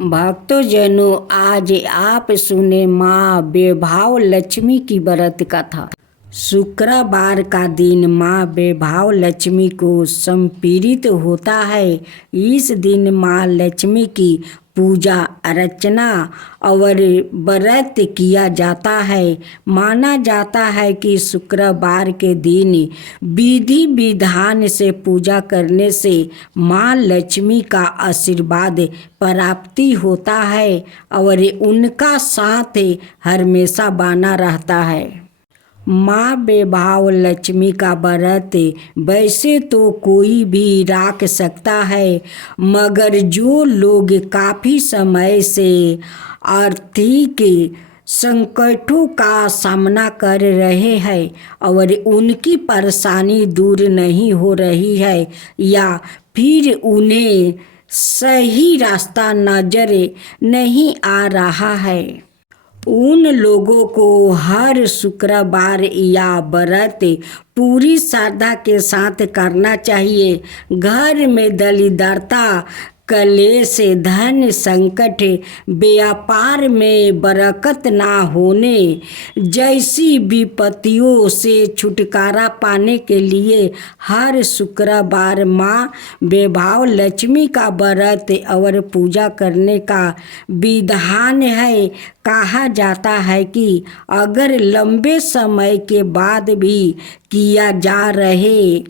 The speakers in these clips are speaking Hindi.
भक्तजनों, आज आप सुने माँ वैभव लक्ष्मी की व्रत कथा। शुक्रवार का दिन माँ वैभव लक्ष्मी को समर्पित होता है। इस दिन माँ लक्ष्मी की पूजा अर्चना और व्रत किया जाता है। माना जाता है कि शुक्रवार के दिन विधि विधान से पूजा करने से माँ लक्ष्मी का आशीर्वाद प्राप्ति होता है और उनका साथ हमेशा बना रहता है। माँ वैभव लक्ष्मी का व्रत वैसे तो कोई भी रख सकता है, मगर जो लोग काफ़ी समय से आर्थिक संकटों का सामना कर रहे हैं और उनकी परेशानी दूर नहीं हो रही है, या फिर उन्हें सही रास्ता नजर नहीं आ रहा है, उन लोगों को हर शुक्रवार या व्रत पूरी श्रद्धा के साथ करना चाहिए। घर में दरिद्रता, कलेश, धन संकट, व्यापार में बरकत ना होने जैसी विपत्तियों से छुटकारा पाने के लिए हर शुक्रवार माँ वैभव लक्ष्मी का व्रत और पूजा करने का विधान है। कहा जाता है कि अगर लंबे समय के बाद भी किया जा रहे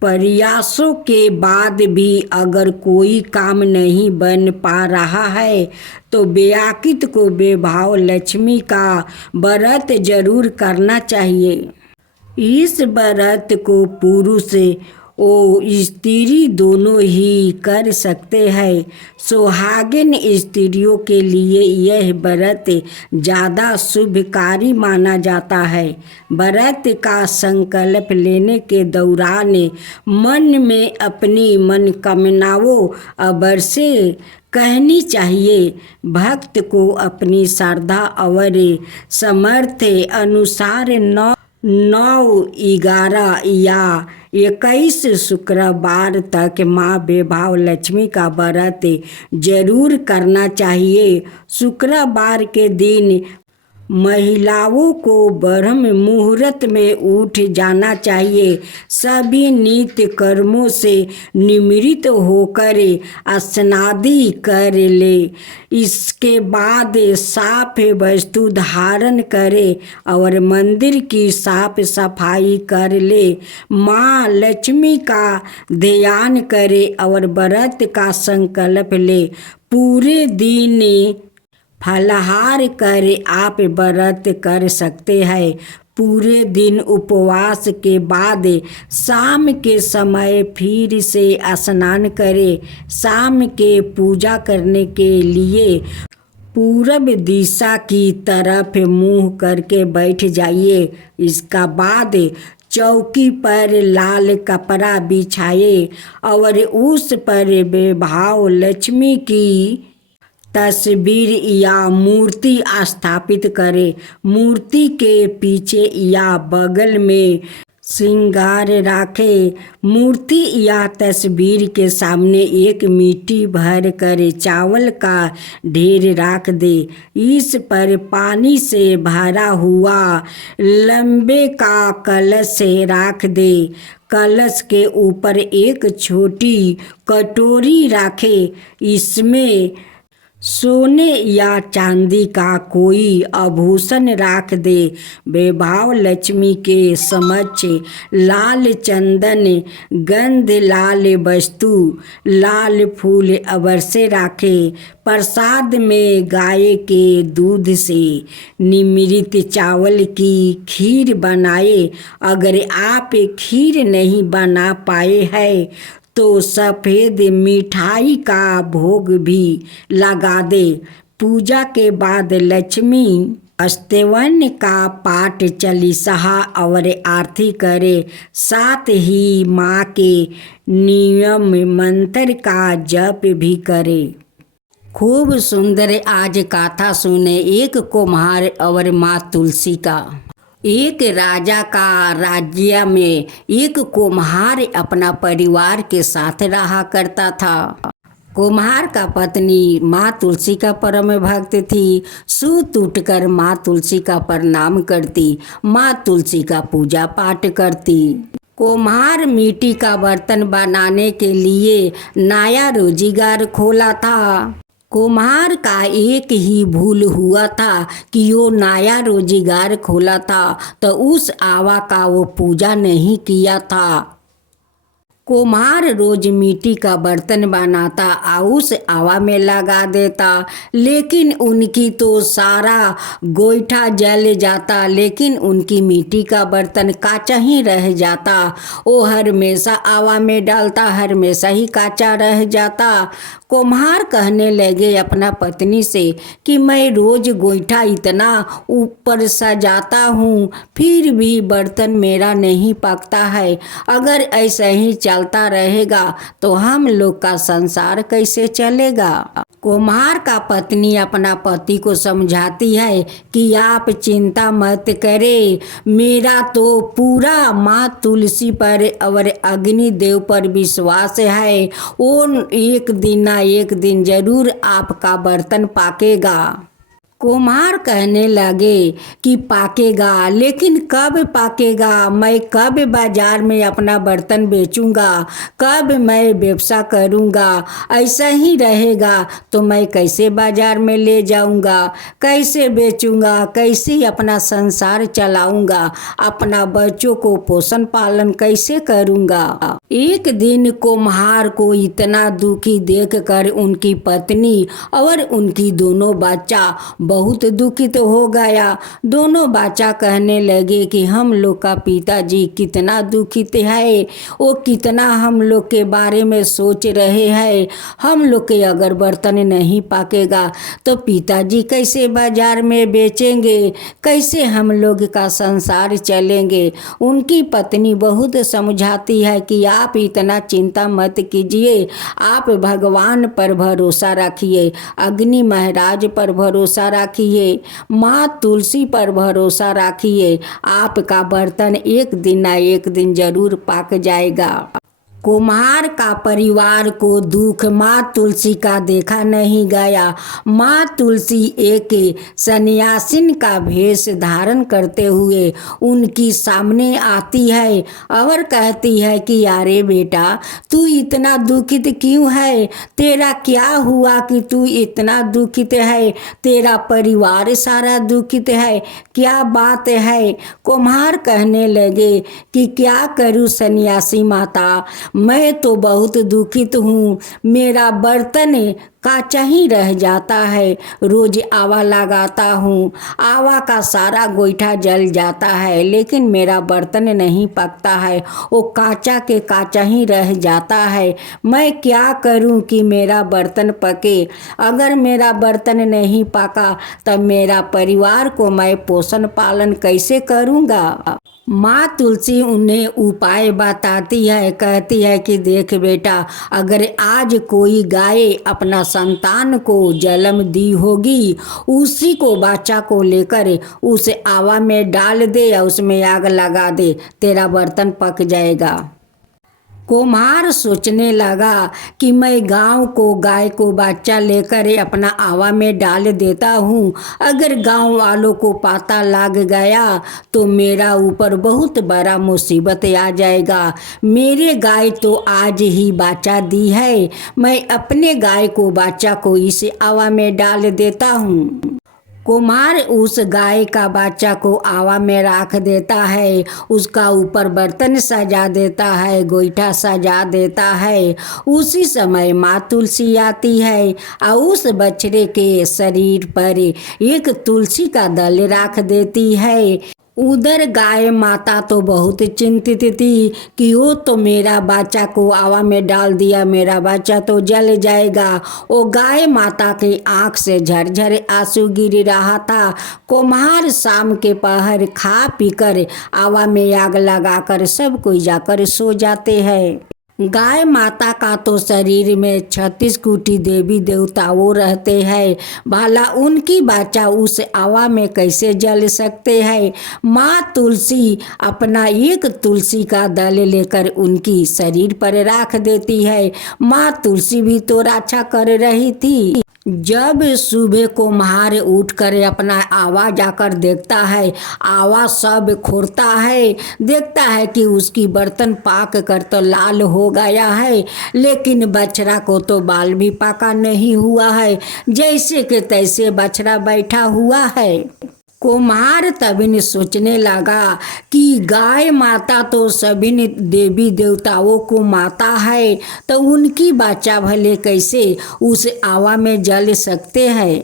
प्रयासों के बाद भी अगर कोई काम नहीं बन पा रहा है, तो व्यक्ति को वैभव लक्ष्मी का व्रत जरूर करना चाहिए। इस व्रत को पुरुष और स्त्री दोनों ही कर सकते हैं। सुहागिन स्त्रियों के लिए यह व्रत ज़्यादा शुभकारी माना जाता है। व्रत का संकल्प लेने के दौरान मन में अपनी मनोकामनाओं अवश्य कहनी चाहिए। भक्त को अपनी श्रद्धा और सामर्थ्य अनुसार 9, 11 या 21 शुक्रवार तक माँ वैभव लक्ष्मी का व्रत जरूर करना चाहिए। शुक्रवार के दिन महिलाओं को ब्रह्म मुहूर्त में उठ जाना चाहिए। सभी नित्य कर्मों से निवृत्त होकर स्नादि कर ले। इसके बाद साफ वस्तु धारण करे और मंदिर की साफ सफाई कर ले। माँ लक्ष्मी का ध्यान करे और व्रत का संकल्प ले। पूरे दिन फलाहार कर आप व्रत कर सकते हैं। पूरे दिन उपवास के बाद शाम के समय फिर से स्नान करें। शाम के पूजा करने के लिए पूर्व दिशा की तरफ मुंह करके बैठ जाइए। इसका बाद चौकी पर लाल कपड़ा बिछाए और उस पर वैभव लक्ष्मी की तस्वीर या मूर्ति स्थापित करें। मूर्ति के पीछे या बगल में श्रृंगार रखें। मूर्ति या तस्वीर के सामने एक मिट्टी भर कर चावल का ढेर रख दे। इस पर पानी से भरा हुआ लंबे का कलश रख दे। कलश के ऊपर एक छोटी कटोरी रखे। इसमें सोने या चांदी का कोई आभूषण रख दे। वैभव लक्ष्मी के समक्ष लाल चंदन, गंध लाल वस्तु, लाल फूल अवश्य रखे। प्रसाद में गाय के दूध से निर्मित चावल की खीर बनाए। अगर आप खीर नहीं बना पाए हैं तो सफ़ेद मिठाई का भोग भी लगा दे। पूजा के बाद लक्ष्मी स्तवन का पाठ, चालीसा और आरती करे। साथ ही माँ के नियम मंत्र का जप भी करे। खूब सुंदर आज कथा सुने एक कुम्हार और माँ तुलसी का। एक राजा का राज्य में एक कुम्हार अपना परिवार के साथ रहा करता था। कुम्हार का पत्नी माँ तुलसी का परम भक्त थी। सूत उठकर माँ तुलसी का प्रणाम करती, माँ तुलसी का पूजा पाठ करती। कुम्हार मिट्टी का बर्तन बनाने के लिए नया रोजगार खोला था। कुम्हार का एक ही भूल हुआ था कि वो नया रोजगार खोला था तो उस आवा का वो पूजा नहीं किया था। कुम्हार रोज मिट्टी का बर्तन बनाता और उस आवा में लगा देता, लेकिन उनकी तो सारा गोईठा जल जाता, लेकिन उनकी मिट्टी का बर्तन काचा ही रह जाता। वो हमेशा आवा में डालता, हमेशा ही काचा रह जाता। कुम्हार कहने लगे अपना पत्नी से कि मैं रोज गोईठा इतना ऊपर सजाता हूँ, फिर भी बर्तन मेरा नहीं पकता है। अगर ऐसा ही चलता रहेगा तो हम लोग का संसार कैसे चलेगा। कुम्हार का पत्नी अपना पति को समझाती है कि आप चिंता मत करें, मेरा तो पूरा माँ तुलसी पर और अग्नि देव पर विश्वास है। वो एक दिन ना एक दिन जरूर आपका बर्तन पाकेगा। कुम्हार कहने लगे कि पाकेगा, लेकिन कब पाकेगा? मैं कब बाजार में अपना बर्तन बेचूंगा? कब मैं व्यवसाय करूंगा? ऐसा ही रहेगा तो मैं कैसे बाजार में ले जाऊंगा? कैसे बेचूंगा? कैसे अपना संसार चलाऊंगा? अपना बच्चों को पोषण पालन कैसे करूंगा? एक दिन कुम्हार को इतना दुखी देखकर उनकी पत्नी और उनकी दोनों बच्चा बहुत दुखित हो गया। दोनों बच्चा कहने लगे कि हम लोग का पिताजी कितना दुखित है, वो कितना हम लोग के बारे में सोच रहे हैं। हम लोग के अगर बर्तन नहीं पाकेगा तो पिताजी कैसे बाजार में बेचेंगे? कैसे हम लोग का संसार चलेंगे? उनकी पत्नी बहुत समझाती है कि आप इतना चिंता मत कीजिए, आप भगवान पर भरोसा रखिए, अग्नि महाराज पर भरोसा रखिए, माँ तुलसी पर भरोसा रखिए, आपका बर्तन एक दिन ना एक दिन जरूर पाक जाएगा। कुम्हार का परिवार को दुख माँ तुलसी का देखा नहीं गया। माँ तुलसी एक सन्यासिन का भेष धारण करते हुए उनकी सामने आती है और कहती है कि अरे बेटा, तू इतना दुखित क्यों है? तेरा क्या हुआ कि तू इतना दुखित है? तेरा परिवार सारा दुखित है, क्या बात है? कुम्हार कहने लगे कि क्या करूँ सन्यासी माता, मैं तो बहुत दुखित हूँ। मेरा बर्तन काचा ही रह जाता है, रोज आवा लगाता हूँ, आवा का सारा गोईठा जल जाता है, लेकिन मेरा बर्तन नहीं पकता है, वो काचा के काचा ही रह जाता है। मैं क्या करूँ कि मेरा बर्तन पके? अगर मेरा बर्तन नहीं पका तब मेरा परिवार को मैं पोषण पालन कैसे करूँगा? माँ तुलसी उन्हें उपाय बताती है, कहती है कि देख बेटा, अगर आज कोई गाय अपना संतान को जन्म दी होगी, उसी को बच्चा को लेकर उसे आवा में डाल दे और उसमें आग लगा दे, तेरा बर्तन पक जाएगा। कुम्हार सोचने लगा कि मैं गांव को गाय को बच्चा लेकर अपना आवा में डाल देता हूँ, अगर गांव वालों को पता लग गया तो मेरा ऊपर बहुत बड़ा मुसीबत आ जाएगा। मेरे गाय तो आज ही बच्चा दी है, मैं अपने गाय को बच्चा को इस आवा में डाल देता हूँ। कुम्हार उस गाय का बच्चा को आवा में रख देता है, उसका ऊपर बर्तन सजा देता है, गोईठा सजा देता है। उसी समय माँ तुलसी आती है और उस बछड़े के शरीर पर एक तुलसी का दल रख देती है। उधर गाय माता तो बहुत चिंतित थी कि वो तो मेरा बच्चा को आवा में डाल दिया, मेरा बच्चा तो जल जाएगा। वो गाय माता के आंख से झरझर आंसू गिर रहा था। कुम्हार शाम के पहर खा पीकर आवा में आग लगाकर सब कोई जाकर सो जाते हैं। गाय माता का तो शरीर में 36 कोटि देवी देवताओं रहते हैं, भला उनकी बच्चा उस हवा में कैसे जल सकते हैं। माँ तुलसी अपना एक तुलसी का दल लेकर उनकी शरीर पर रख देती है। माँ तुलसी भी तो रक्षा कर रही थी। जब सुबह कुम्हार उठकर अपना आवा जाकर देखता है, आवा सब खोरता है, देखता है कि उसकी बर्तन पाक कर तो लाल हो गया है, लेकिन बछड़ा को तो बाल भी पाका नहीं हुआ है, जैसे कि तैसे बछड़ा बैठा हुआ है। कुम्हार तभी सोचने लगा कि गाय माता तो सभी देवी देवताओं को माता है, तो उनकी बच्चा भले कैसे उस आवा में जल सकते हैं।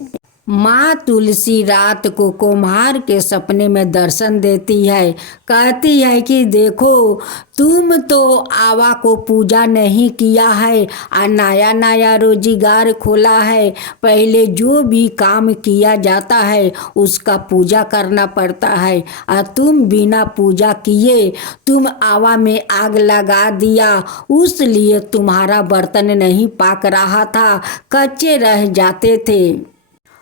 माँ तुलसी रात को कुम्हार के सपने में दर्शन देती है, कहती है कि देखो तुम तो आवा को पूजा नहीं किया है और नया नया रोजगार खोला है। पहले जो भी काम किया जाता है उसका पूजा करना पड़ता है और तुम बिना पूजा किए तुम आवा में आग लगा दिया, उसलिए तुम्हारा बर्तन नहीं पाक रहा था, कच्चे रह जाते थे।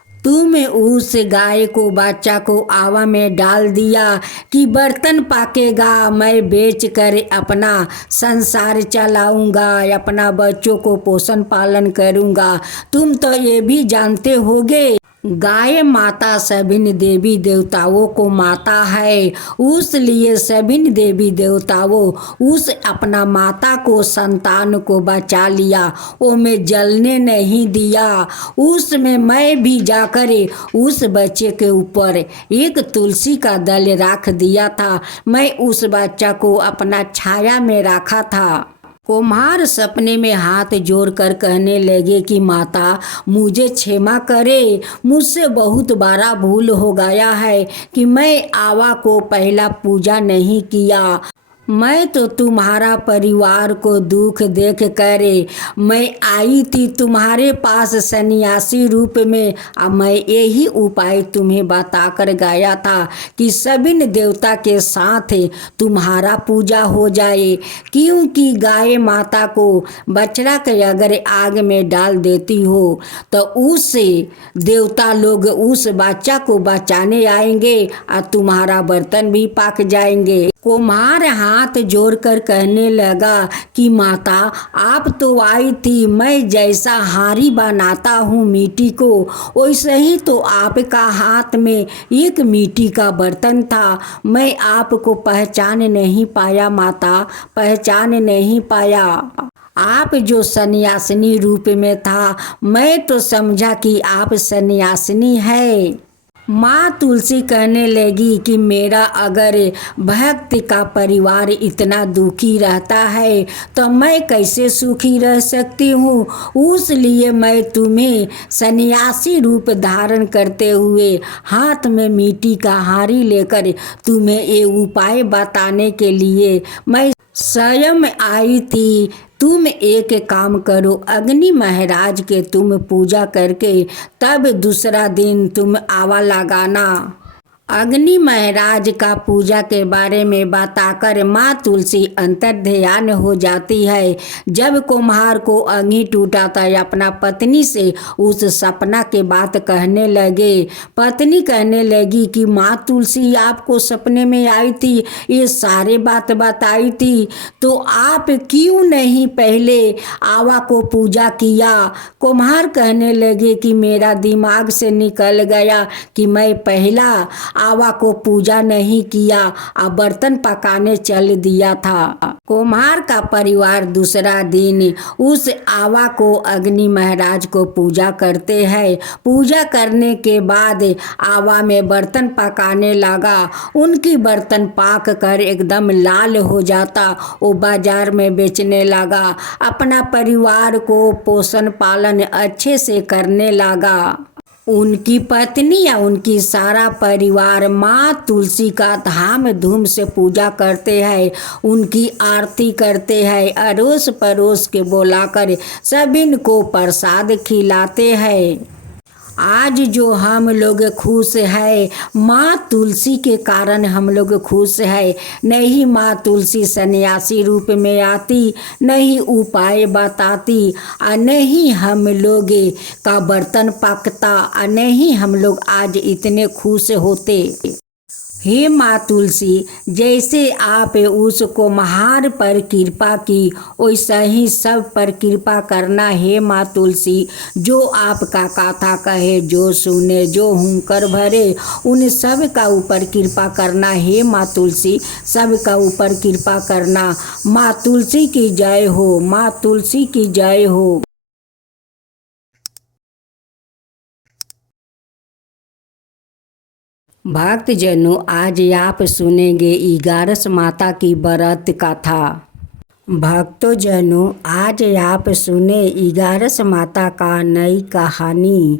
तुम उस गाय को बच्चा को आवा में डाल दिया कि बर्तन पाकेगा, मैं बेच कर अपना संसार चलाऊंगा, अपना बच्चों को पोषण पालन करूंगा। तुम तो ये भी जानते होगे गाय माता सभी देवी देवताओं को माता है, उसलिए सभी देवी देवताओं उस अपना माता को संतान को बचा लिया, वो में जलने नहीं दिया। उसमें मैं भी जाकर उस बच्चे के ऊपर एक तुलसी का दल रख दिया था, मैं उस बच्चा को अपना छाया में रखा था। कुम्हार सपने में हाथ जोड़कर कहने लगे कि माता मुझे क्षमा करे, मुझसे बहुत बड़ा भूल हो गया है कि मैं आवा को पहला पूजा नहीं किया। मैं तो तुम्हारा परिवार को दुख देख कर मैं आई थी तुम्हारे पास सन्यासी रूप में, अब मैं यही उपाय तुम्हें बताकर गया था कि सभी देवता के साथ तुम्हारा पूजा हो जाए, क्योंकि गाय माता को बछड़ा के अगर आग में डाल देती हो तो उससे देवता लोग उस बच्चा को बचाने आएंगे और तुम्हारा बर्तन भी पाक जाएंगे। कुम्हार हाथ जोड़कर कहने लगा कि माता आप तो आई थी, मैं जैसा हारी बनाता हूँ मिट्टी को, वैसे ही तो आपका हाथ में एक मिट्टी का बर्तन था, मैं आपको पहचान नहीं पाया माता, पहचान नहीं पाया। आप जो सन्यासिनी रूप में था, मैं तो समझा कि आप सन्यासिनी है। माँ तुलसी कहने लगी कि मेरा अगर भक्त का परिवार इतना दुखी रहता है तो मैं कैसे सुखी रह सकती हूँ, उसलिए मैं तुम्हें सन्यासी रूप धारण करते हुए हाथ में मिट्टी का हारी लेकर तुम्हें ये उपाय बताने के लिए मैं स्वयं आई थी। तुम एक काम करो, अग्नि महाराज के तुम पूजा करके तब दूसरा दिन तुम आवा लगाना। अग्नि महाराज का पूजा के बारे में बताकर माँ तुलसी अंतर्ध्यान हो जाती है। जब कुम्हार को अग्नि टूटा था अपना पत्नी से उस सपना के बात कहने लगे। पत्नी कहने लगी कि माँ तुलसी आपको सपने में आई थी, ये सारे बात बताई थी, तो आप क्यों नहीं पहले आवा को पूजा किया। कुम्हार कहने लगे कि मेरा दिमाग से निकल गया कि मैं पहला आवा को पूजा नहीं किया और बर्तन पकाने चल दिया था। कुम्हार का परिवार दूसरा दिन उस आवा को अग्नि महाराज को पूजा करते हैं। पूजा करने के बाद आवा में बर्तन पकाने लगा। उनकी बर्तन पाक कर एकदम लाल हो जाता, वो बाजार में बेचने लगा, अपना परिवार को पोषण पालन अच्छे से करने लगा। उनकी पत्नी या उनकी सारा परिवार माँ तुलसी का धाम धूम से पूजा करते हैं, उनकी आरती करते हैं, अड़ोस पड़ोस के बुलाकर सभी को प्रसाद खिलाते हैं। आज जो हम लोग खुश है माँ तुलसी के कारण हम लोग खुश है। नहीं माँ तुलसी सन्यासी रूप में आती, नहीं उपाय बताती, और नहीं हम लोग का बर्तन पकता, और नहीं हम लोग आज इतने खुश होते। हे माँ तुलसी, जैसे आप उस कुम्हार पर कृपा की वैसा ही सब पर कृपा करना। हे माँ तुलसी, जो आपका कथा कहे, जो सुने, जो हुंकर भरे, उन सब का ऊपर कृपा करना। हे माँ तुलसी, सब का ऊपर कृपा करना। माँ तुलसी की जय हो, माँ तुलसी की जय हो। भक्तजनों, आज आप सुनेंगे 11 माता की व्रत कथा। भक्तजनों, आज आप सुने 11 माता का नई कहानी।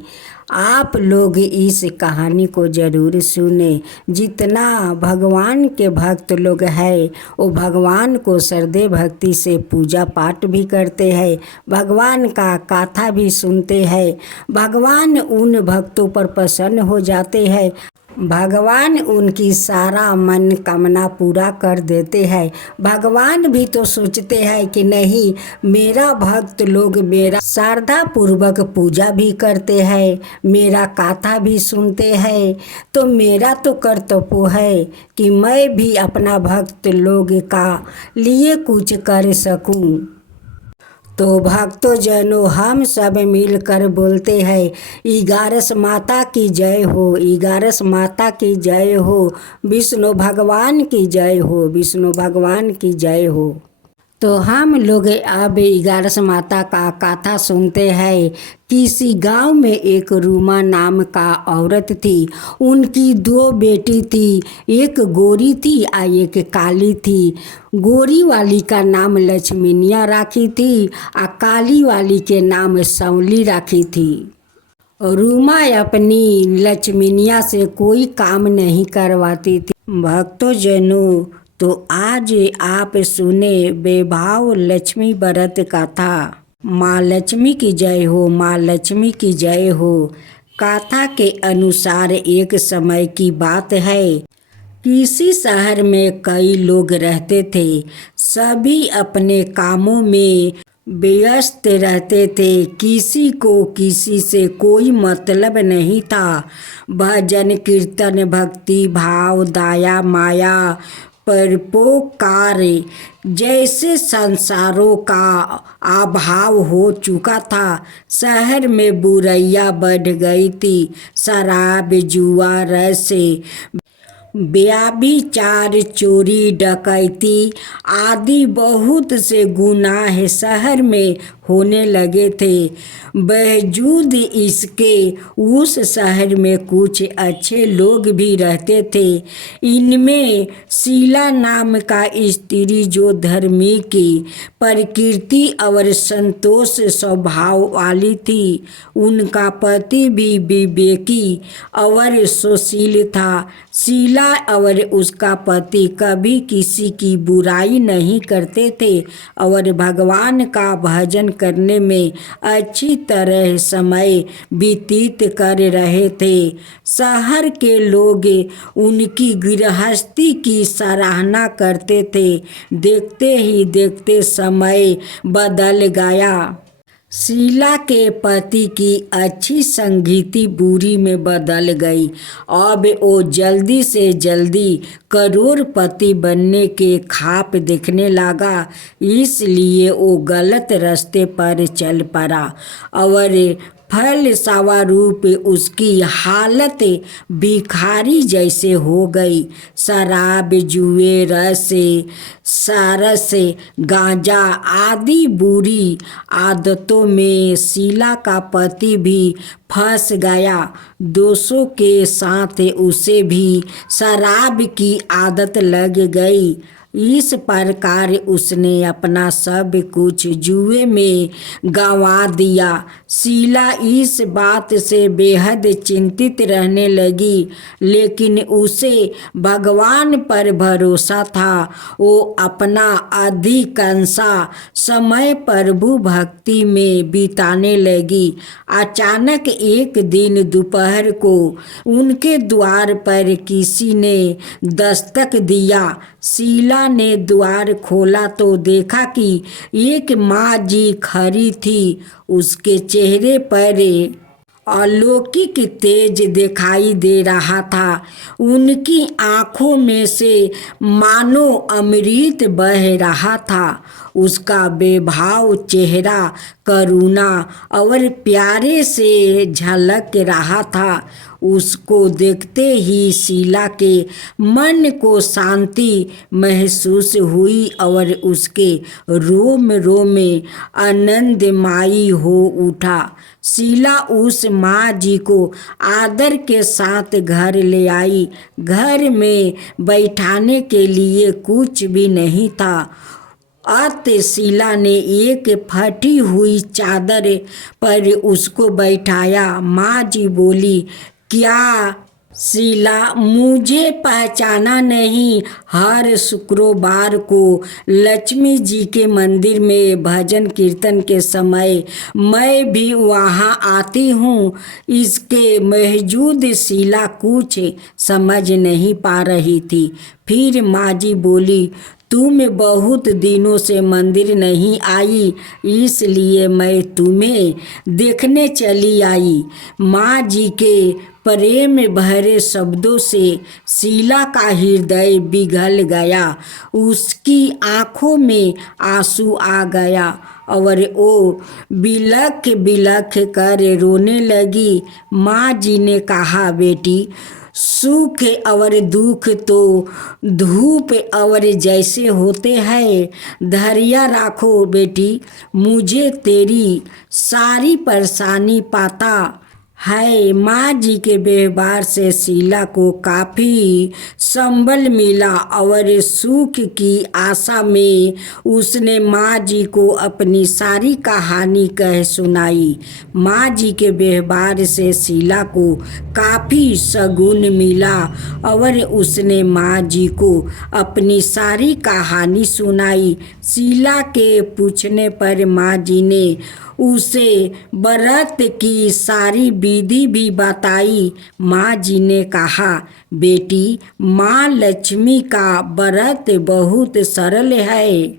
आप लोग इस कहानी को ज़रूर सुने। जितना भगवान के भक्त लोग हैं वो भगवान को श्रद्धे भक्ति से पूजा पाठ भी करते हैं, भगवान का कथा भी सुनते हैं। भगवान उन भक्तों पर प्रसन्न हो जाते हैं, भगवान उनकी सारा मन कामना पूरा कर देते हैं। भगवान भी तो सोचते हैं कि नहीं, मेरा भक्त लोग मेरा श्रद्धा पूर्वक पूजा भी करते हैं, मेरा कथा भी सुनते हैं, तो मेरा तो कर्तव्य है कि मैं भी अपना भक्त लोग का लिए कुछ कर सकूं। तो भक्तों जनों, हम सब मिलकर बोलते हैं 11 माता की जय हो, 11 माता की जय हो, विष्णु भगवान की जय हो, विष्णु भगवान की जय हो। तो हम लोग अब 11 माता का कथा सुनते हैं। किसी गांव में एक रूमा नाम का औरत थी। उनकी 2 बेटी थी, एक गोरी थी और एक काली थी। गोरी वाली का नाम लक्ष्मीनिया रखी थी और काली वाली के नाम सौली रखी थी। रूमा अपनी लक्ष्मीनिया से कोई काम नहीं करवाती थी। भक्तों जनों, तो आज आप सुने वैभव लक्ष्मी व्रत कथा। माँ लक्ष्मी की जय हो, माँ लक्ष्मी की जय हो। कथा के अनुसार एक समय की बात है। किसी शहर में कई लोग रहते थे। सभी अपने कामों में व्यस्त रहते थे। किसी को किसी से कोई मतलब नहीं था। भजन कीर्तन भक्ति भाव दया माया परोपकार जैसे संसारों का अभाव हो चुका था। शहर में बुराइयां बढ़ गई थी। शराब जुआ रस व्यभिचार चोरी डकैती आदि बहुत से गुनाह शहर में होने लगे थे। बावजूद इसके उस शहर में कुछ अच्छे लोग भी रहते थे। इनमें शीला नाम का स्त्री जो धर्मी की प्रकृति और संतोष स्वभाव वाली थी। उनका पति भी विवेकी और सुशील था। शीला और उसका पति कभी किसी की बुराई नहीं करते थे और भगवान का भजन करने में अच्छी तरह समय व्यतीत कर रहे थे। शहर के लोग उनकी गृहस्थी की सराहना करते थे। देखते ही देखते समय बदल गया। शीला के पति की अच्छी संगति बुरी में बदल गई। अब वो जल्दी से जल्दी करोड़पति बनने के ख्वाब देखने लगा। इसलिए वो गलत रास्ते पर चल पड़ा और फलस्वरूप उसकी हालत भिखारी जैसे हो गई। शराब जुए रस सारस गांजा आदि बुरी आदतों में शीला का पति भी फंस गया। दोस्तों के साथ उसे भी शराब की आदत लग गई। इस प्रकार उसने अपना सब कुछ जुए में गंवा दिया। शीला इस बात से बेहद चिंतित रहने लगी, लेकिन उसे भगवान पर भरोसा था। वो अपना अधिकांश समय प्रभु भक्ति में बिताने लगी। अचानक एक दिन दोपहर को उनके द्वार पर किसी ने दस्तक दिया। शीला ने द्वार खोला तो देखा कि एक माँ जी खड़ी थी। उसके चेहरे पर अलौकिक तेज दिखाई दे रहा था। उनकी आंखों में से मानो अमृत बह रहा था। उसका बेभाव चेहरा करुणा और प्यारे से झलक रहा था। उसको देखते ही शीला के मन को शांति महसूस हुई और उसके रोम रोम में आनंदमयी हो उठा। शीला उस माँ जी को आदर के साथ घर ले आई। घर में बैठाने के लिए कुछ भी नहीं था। अतः शीला ने एक फटी हुई चादर पर उसको बैठाया। माँ जी बोली, क्या शीला, मुझे पहचाना नहीं? हर शुक्रवार को लक्ष्मी जी के मंदिर में भजन कीर्तन के समय मैं भी वहाँ आती हूँ। इसके मौजूद शीला कुछ समझ नहीं पा रही थी। फिर माँ जी बोली, तुम बहुत दिनों से मंदिर नहीं आई, इसलिए मैं तुम्हें देखने चली आई। माँ जी के प्रेम भरे शब्दों से शीला का हृदय पिघल गया। उसकी आंखों में आंसू आ गया और वो बिलख बिलख कर रोने लगी। माँ जी ने कहा, बेटी, सुख और दुख तो धूप और जैसे होते हैं। धैर्य रखो बेटी, मुझे तेरी सारी परेशानी पता है। माँ जी के व्यवहार से शीला को काफ़ी संबल मिला और सुख की आशा में उसने माँ जी को अपनी सारी कहानी कह सुनाई। माँ जी के व्यवहार से शीला को काफ़ी सुकून मिला और उसने माँ जी को अपनी सारी कहानी सुनाई। शीला के पूछने पर माँ जी ने उसे व्रत की सारी विधि भी बताई। माँ जी ने कहा, बेटी, माँ लक्ष्मी का व्रत बहुत सरल है।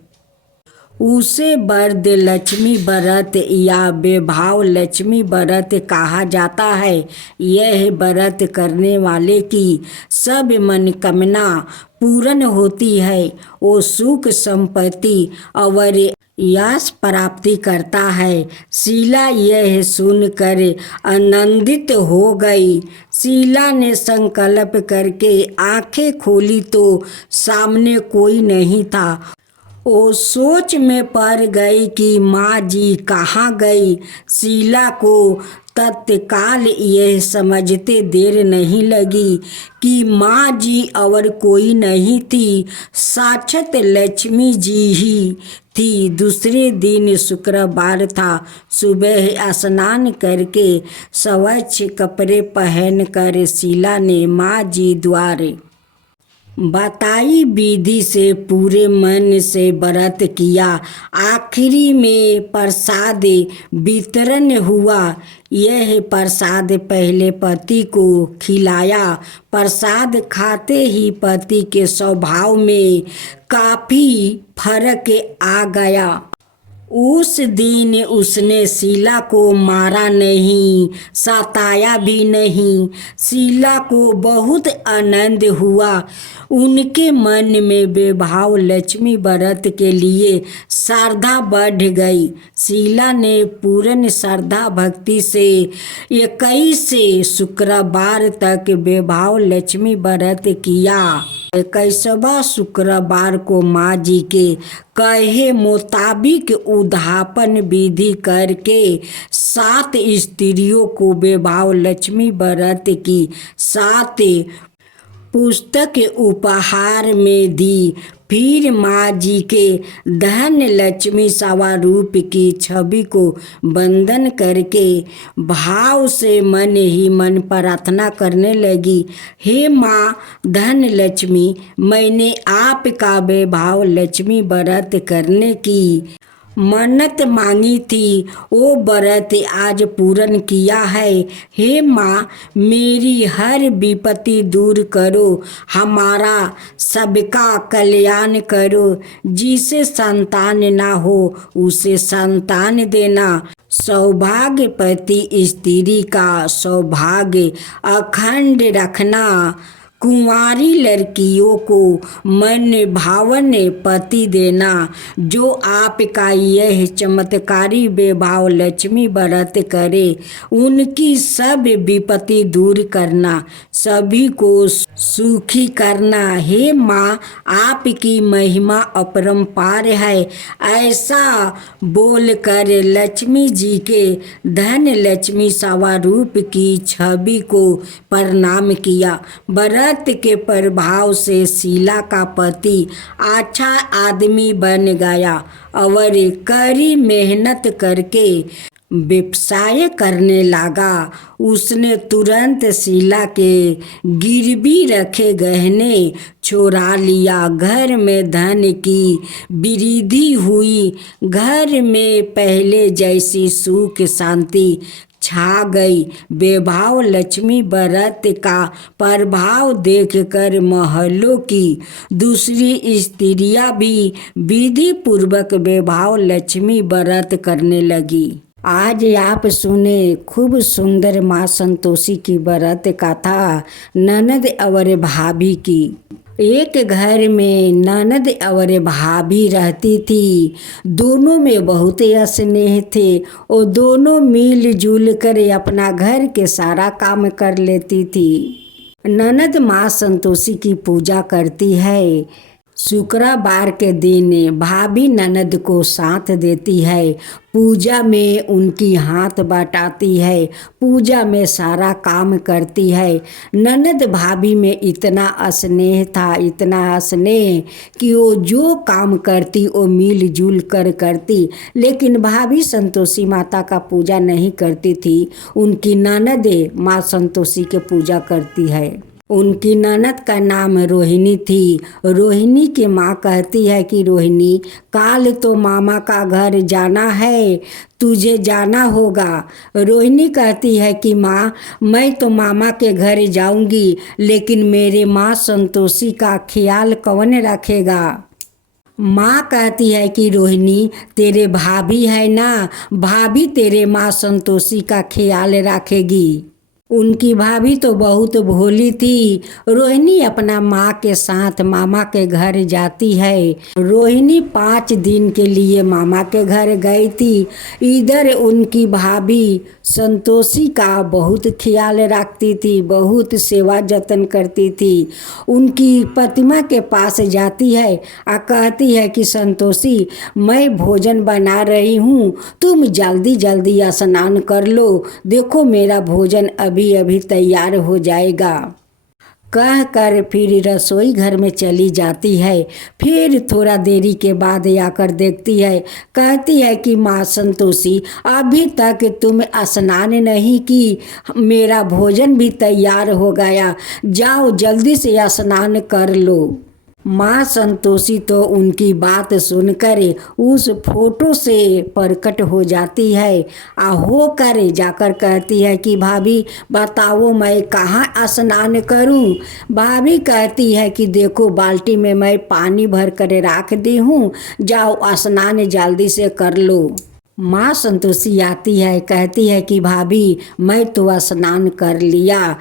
उसे वरद लक्ष्मी व्रत या वैभव लक्ष्मी व्रत कहा जाता है। यह व्रत करने वाले की सब मनोकामना पूर्ण होती है। वो सुख संपत्ति और यश प्राप्ति करता है। शीला यह सुनकर आनंदित हो गई। शीला ने संकल्प करके आंखें खोली तो सामने कोई नहीं था। वो सोच में पड़ गई कि माँ जी कहाँ गई। शीला को तत्काल यह समझते देर नहीं लगी कि माँ जी और कोई नहीं थी, साक्षात लक्ष्मी जी ही थी। दूसरे दिन शुक्रवार था। सुबह स्नान करके स्वच्छ कपड़े पहनकर शीला ने माँ जी द्वारे बताई विधि से पूरे मन से व्रत किया। आखिरी में प्रसाद वितरण हुआ। यह प्रसाद पहले पति को खिलाया। प्रसाद खाते ही पति के स्वभाव में काफ़ी फर्क आ गया। उस दिन उसने शीला को मारा नहीं, सताया भी नहीं। शीला को बहुत आनंद हुआ। उनके मन में वैभव लक्ष्मी व्रत के लिए श्रद्धा बढ़ गई। शीला ने पूर्ण श्रद्धा भक्ति से 21 शुक्रवार तक वैभव लक्ष्मी व्रत किया। 21वां शुक्रवार को माँ जी के कहे मुताबिक उद्यापन विधि करके 7 स्त्रियों को वैभव लक्ष्मी व्रत की 7 पुस्तक उपहार में दी। फिर माँ जी के धन लक्ष्मी स्वरूप की छवि को वंदन करके भाव से मन ही मन प्रार्थना करने लगी, हे माँ धन लक्ष्मी, मैंने आपका वैभव लक्ष्मी व्रत करने की मन्नत मांगी थी, वो व्रत आज पूर्ण किया है। हे माँ मेरी हर विपत्ति दूर करो, हमारा सबका कल्याण करो, जिसे संतान ना हो उसे संतान देना, सौभाग्यवती स्त्री का सौभाग्य अखंड रखना, कुंवारी लड़कियों को मन भावन पति देना, जो आपका यह चमत्कारी वैभव लक्ष्मी व्रत करे उनकी सब विपत्ति दूर करना, सभी को सुखी करना। हे माँ आपकी महिमा अपरंपार है। ऐसा बोलकर लक्ष्मी जी के धन लक्ष्मी स्वरूप की छवि को प्रणाम किया। व्रत के प्रभाव से शीला का पति अच्छा आदमी बन गया और कड़ी मेहनत करके व्यवसाय करने लगा। उसने तुरंत शीला के गिरवी रखे गहने चुरा लिया। घर में धन की वृद्धि हुई। घर में पहले जैसी सुख शांति छा गई। वैभव लक्ष्मी व्रत का प्रभाव देखकर महलों की दूसरी स्त्रियां भी विधि पूर्वक वैभव लक्ष्मी व्रत करने लगी। आज आप सुने खूब सुंदर माँ संतोषी की व्रत कथा ननद और भाभी की। एक घर में ननद और भाभी रहती थी। दोनों में बहुत स्नेह थे और दोनों मिलजुल कर अपना घर के सारा काम कर लेती थी। ननद माँ संतोषी की पूजा करती है। शुक्रवार के दिन भाभी ननद को साथ देती है। पूजा में उनकी हाथ बटाती है। पूजा में सारा काम करती है। ननद भाभी में इतना स्नेह था, इतना स्नेह कि वो जो काम करती वो मिलजुल कर करती। लेकिन भाभी संतोषी माता का पूजा नहीं करती थी। उनकी ननद माँ संतोषी के पूजा करती है। उनकी ननद का नाम रोहिणी थी। रोहिणी की माँ कहती है कि रोहिणी काल तो मामा का घर जाना है, तुझे जाना होगा। रोहिणी कहती है कि माँ मैं तो मामा के घर जाऊंगी, लेकिन मेरे माँ संतोषी का ख्याल कौन रखेगा। माँ कहती है कि रोहिणी तेरे भाभी है ना, भाभी तेरे माँ संतोषी का ख्याल रखेगी। उनकी भाभी तो बहुत भोली थी। रोहिणी अपना माँ के साथ मामा के घर जाती है। रोहिणी 5 दिन के लिए मामा के घर गई थी। इधर उनकी भाभी संतोषी का बहुत ख्याल रखती थी, बहुत सेवा जतन करती थी। उनकी प्रतिमा के पास जाती है और कहती है कि संतोषी मैं भोजन बना रही हूँ, तुम जल्दी जल्दी स्नान कर लो, देखो मेरा भोजन अभी अभी तैयार हो जाएगा। कह कर फिर रसोई घर में चली जाती है। फिर थोड़ा देरी के बाद आकर देखती है। कहती है कि माँ संतोषी अभी तक तुम स्नान नहीं की, मेरा भोजन भी तैयार हो गया, जाओ जल्दी से स्नान कर लो। माँ संतोषी तो उनकी बात सुनकर उस फोटो से प्रकट हो जाती है। होकर जाकर कहती है कि भाभी बताओ मैं कहाँ स्नान करूँ। भाभी कहती है कि देखो बाल्टी में मैं पानी भर कर रख दी हूँ, जाओ स्नान जल्दी से कर लो। माँ संतोषी आती है, कहती है कि भाभी मैं तो स्नान कर लिया।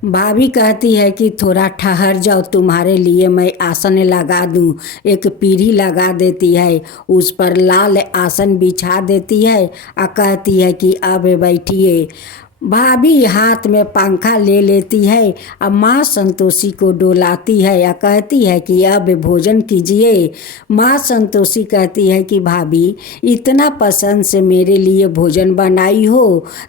भाभी कहती है कि थोड़ा ठहर जाओ, तुम्हारे लिए मैं आसन लगा दूं। एक पीढ़ी लगा देती है, उस पर लाल आसन बिछा देती है और कहती है कि अब बैठिए। भाभी हाथ में पंखा ले लेती है और माँ संतोषी को डोलाती है या कहती है कि अब भोजन कीजिए। माँ संतोषी कहती है कि भाभी इतना पसंद से मेरे लिए भोजन बनाई हो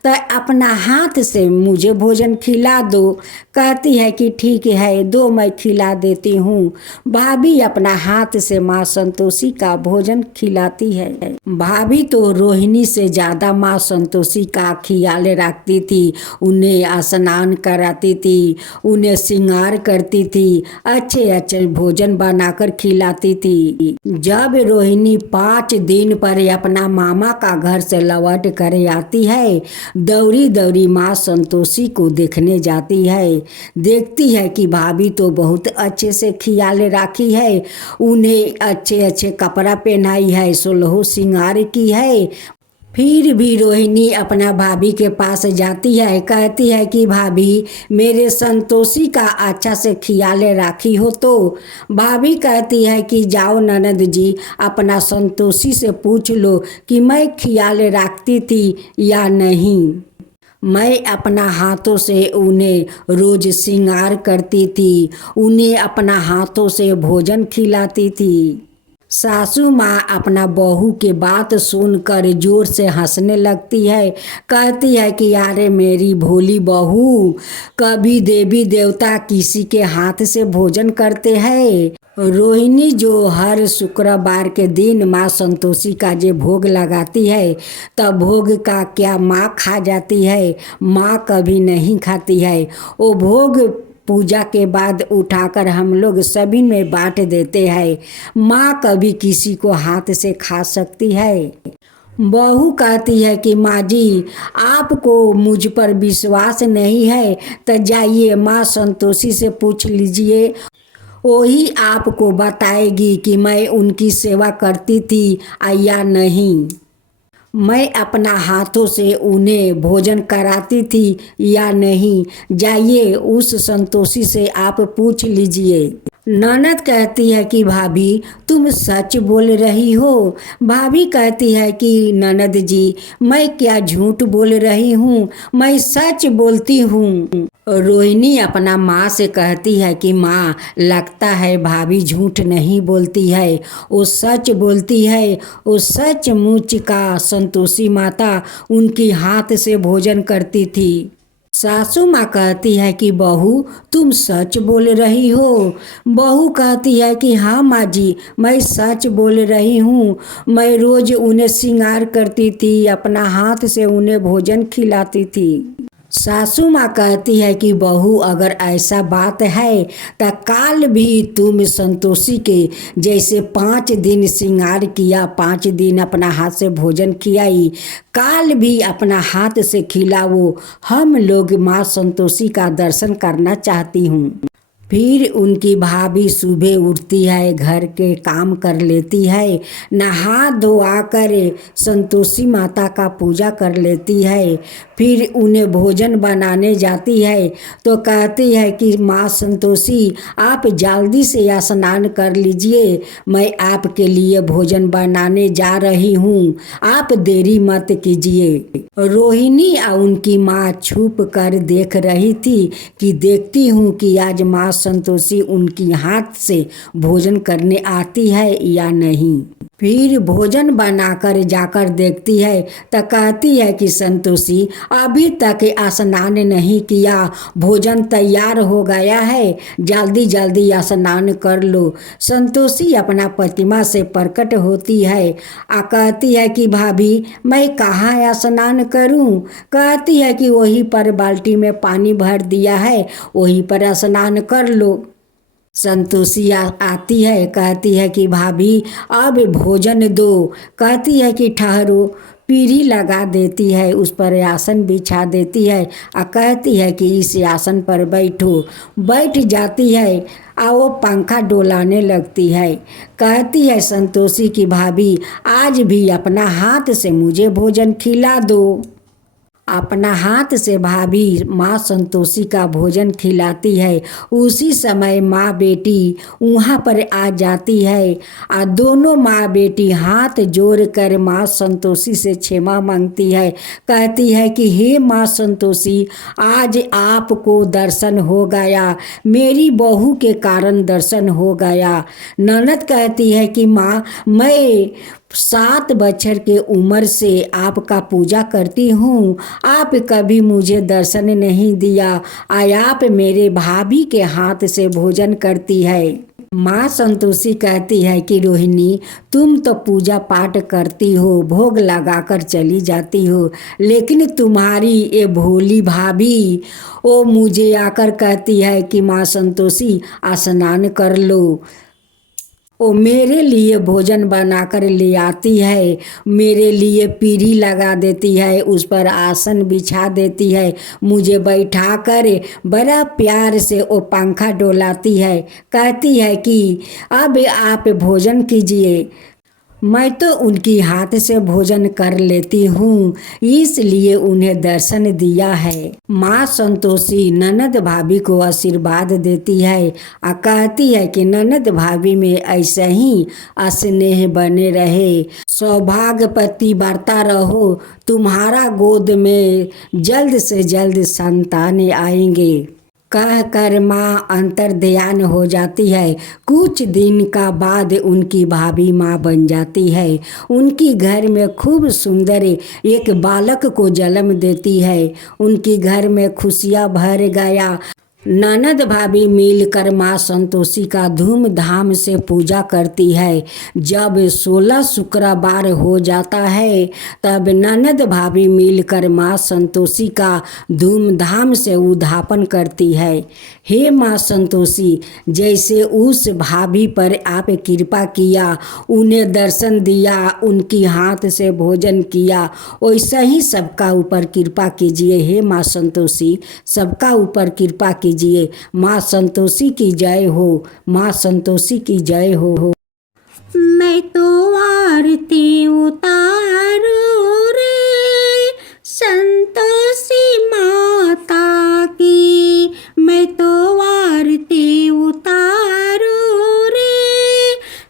तो अपना हाथ से मुझे भोजन खिला दो। कहती है कि ठीक है, दो मैं खिला देती हूँ। भाभी अपना हाथ से माँ संतोषी का भोजन खिलाती है। भाभी तो रोहिणी से ज़्यादा माँ संतोषी का ख्याल रखती थी, उन्हें स्नान कराती थी, उन्हें श्रृंगार करती थी, अच्छे अच्छे भोजन बनाकर खिलाती थी। जब रोहिणी 5 दिन पर अपना मामा का घर से लौट कर आती है, दौड़ी दौड़ी माँ संतोषी को देखने जाती है। देखती है कि भाभी तो बहुत अच्छे से ख्याल राखी है, उन्हें अच्छे अच्छे कपड़ा पहनाई है, सोलहो श्रृंगार की है। फिर भी रोहिणी अपना भाभी के पास जाती है, कहती है कि भाभी मेरे संतोषी का अच्छा से ख्याल राखी हो तो। भाभी कहती है कि जाओ ननद जी, अपना संतोषी से पूछ लो कि मैं ख्याल रखती थी या नहीं। मैं अपना हाथों से उन्हें रोज श्रृंगार करती थी, उन्हें अपना हाथों से भोजन खिलाती थी। सासू माँ अपना बहू के बात सुनकर जोर से हंसने लगती है। कहती है कि यारे मेरी भोली बहू, कभी देवी देवता किसी के हाथ से भोजन करते हैं। रोहिणी जो हर शुक्रवार के दिन माँ संतोषी का जो भोग लगाती है, तब भोग का क्या माँ खा जाती है? माँ कभी नहीं खाती है। वो भोग पूजा के बाद उठाकर हम लोग सभी में बांट देते हैं। माँ कभी किसी को हाथ से खा सकती है? बहू कहती है कि माँ जी, आपको मुझ पर विश्वास नहीं है तो जाइए माँ संतोषी से पूछ लीजिए, वही आपको बताएगी कि मैं उनकी सेवा करती थी या नहीं, मैं अपना हाथों से उन्हें भोजन कराती थी या नहीं। जाइए उस संतोषी से आप पूछ लीजिए। ननद कहती है कि भाभी तुम सच बोल रही हो। भाभी कहती है कि ननद जी, मैं क्या झूठ बोल रही हूँ, मैं सच बोलती हूँ। रोहिणी अपना माँ से कहती है कि माँ, लगता है भाभी झूठ नहीं बोलती है, वो सच बोलती है। वो सचमुच का संतोषी माता उनकी हाथ से भोजन करती थी। सासू माँ कहती है कि बहू तुम सच बोल रही हो। बहू कहती है कि हाँ माँ जी, मैं सच बोल रही हूँ, मैं रोज उन्हें श्रृंगार करती थी, अपना हाथ से उन्हें भोजन खिलाती थी। सासू माँ कहती है कि बहू अगर ऐसा बात है तो काल भी तुम संतोषी के जैसे 5 दिन श्रृंगार किया, 5 दिन अपना हाथ से भोजन खिलाई, काल भी अपना हाथ से खिलाओ। हम लोग माँ संतोषी का दर्शन करना चाहती हूँ। फिर उनकी भाभी सुबह उठती है, घर के काम कर लेती है, नहा धोआ कर संतोषी माता का पूजा कर लेती है। फिर उन्हें भोजन बनाने जाती है तो कहती है कि माँ संतोषी, आप जल्दी से स्नान कर लीजिए, मैं आपके लिए भोजन बनाने जा रही हूँ, आप देरी मत कीजिए। रोहिणी और उनकी माँ छुप कर देख रही थी कि देखती हूँ कि आज माँ संतोषी उनकी हाथ से भोजन करने आती है या नहीं। फिर भोजन बनाकर जाकर देखती है तो कहती है कि संतोषी अभी तक स्नान नहीं किया, भोजन तैयार हो गया है, जल्दी जल्दी स्नान कर लो। संतोषी अपना प्रतिमा से प्रकट होती है कहती है कि भाभी मैं कहाँ स्नान करूं? कहती है कि वहीं पर बाल्टी में पानी भर दिया है, वहीं पर स्नान कर लो। संतोषी आती है, कहती है कि भाभी अब भोजन दो। कहती है कि ठहरो, पीढ़ी लगा देती है, उस पर आसन बिछा देती है और कहती है कि इस आसन पर बैठो। बैठ जाती है और वो पंखा डोलाने लगती है। कहती है संतोषी की भाभी आज भी अपना हाथ से मुझे भोजन खिला दो। अपना हाथ से भाभी माँ संतोषी का भोजन खिलाती है। उसी समय माँ बेटी वहाँ पर आ जाती है और दोनों माँ बेटी हाथ जोड़कर माँ संतोषी से क्षमा मांगती है। कहती है कि हे माँ संतोषी, आज आपको दर्शन हो गया, मेरी बहू के कारण दर्शन हो गया। ननद कहती है कि माँ, मैं 7 बछर के उम्र से आपका पूजा करती हूँ, आप कभी मुझे दर्शन नहीं दिया, आप मेरे भाभी के हाथ से भोजन करती है। माँ संतोषी कहती है कि रोहिणी, तुम तो पूजा पाठ करती हो, भोग लगाकर चली जाती हो, लेकिन तुम्हारी ये भोली भाभी वो मुझे आकर कहती है कि माँ संतोषी स्नान कर लो। वो मेरे लिए भोजन बनाकर ले आती है, मेरे लिए पीढ़ी लगा देती है, उस पर आसन बिछा देती है, मुझे बैठा कर बड़ा प्यार से वो पंखा डोलाती है। कहती है कि अब आप भोजन कीजिए। मैं तो उनकी हाथ से भोजन कर लेती हूँ, इसलिए उन्हें दर्शन दिया है। माँ संतोषी ननद भाभी को आशीर्वाद देती है और कहती है कि ननद भाभी में ऐसे ही स्नेह बने रहे, सौभाग्यवती बरता रहो, तुम्हारा गोद में जल्द से जल्द संतान आएंगे। कह कर माँ अंतर ध्यान हो जाती है। कुछ दिन का बाद उनकी भाभी माँ बन जाती है। उनकी घर में खूब सुंदर एक बालक को जन्म देती है। उनकी घर में खुशियाँ भर गया। ननद भाभी मिलकर माँ संतोषी का धूमधाम से पूजा करती है। जब 16 शुक्रवार हो जाता है तब ननद भाभी मिलकर माँ संतोषी का धूमधाम से उद्यापन करती है। हे माँ संतोषी, जैसे उस भाभी पर आप कृपा किया, उन्हें दर्शन दिया, उनकी हाथ से भोजन किया, वैसा ही सबका ऊपर कृपा कीजिए। हे माँ संतोषी, सबका ऊपर कृपा कीजिए। माँ संतोषी की जय हो, माँ संतोषी की जय हो। मैं तो आरती उतारू रे संतोषी माता की, मैं तो आरती उतारू रे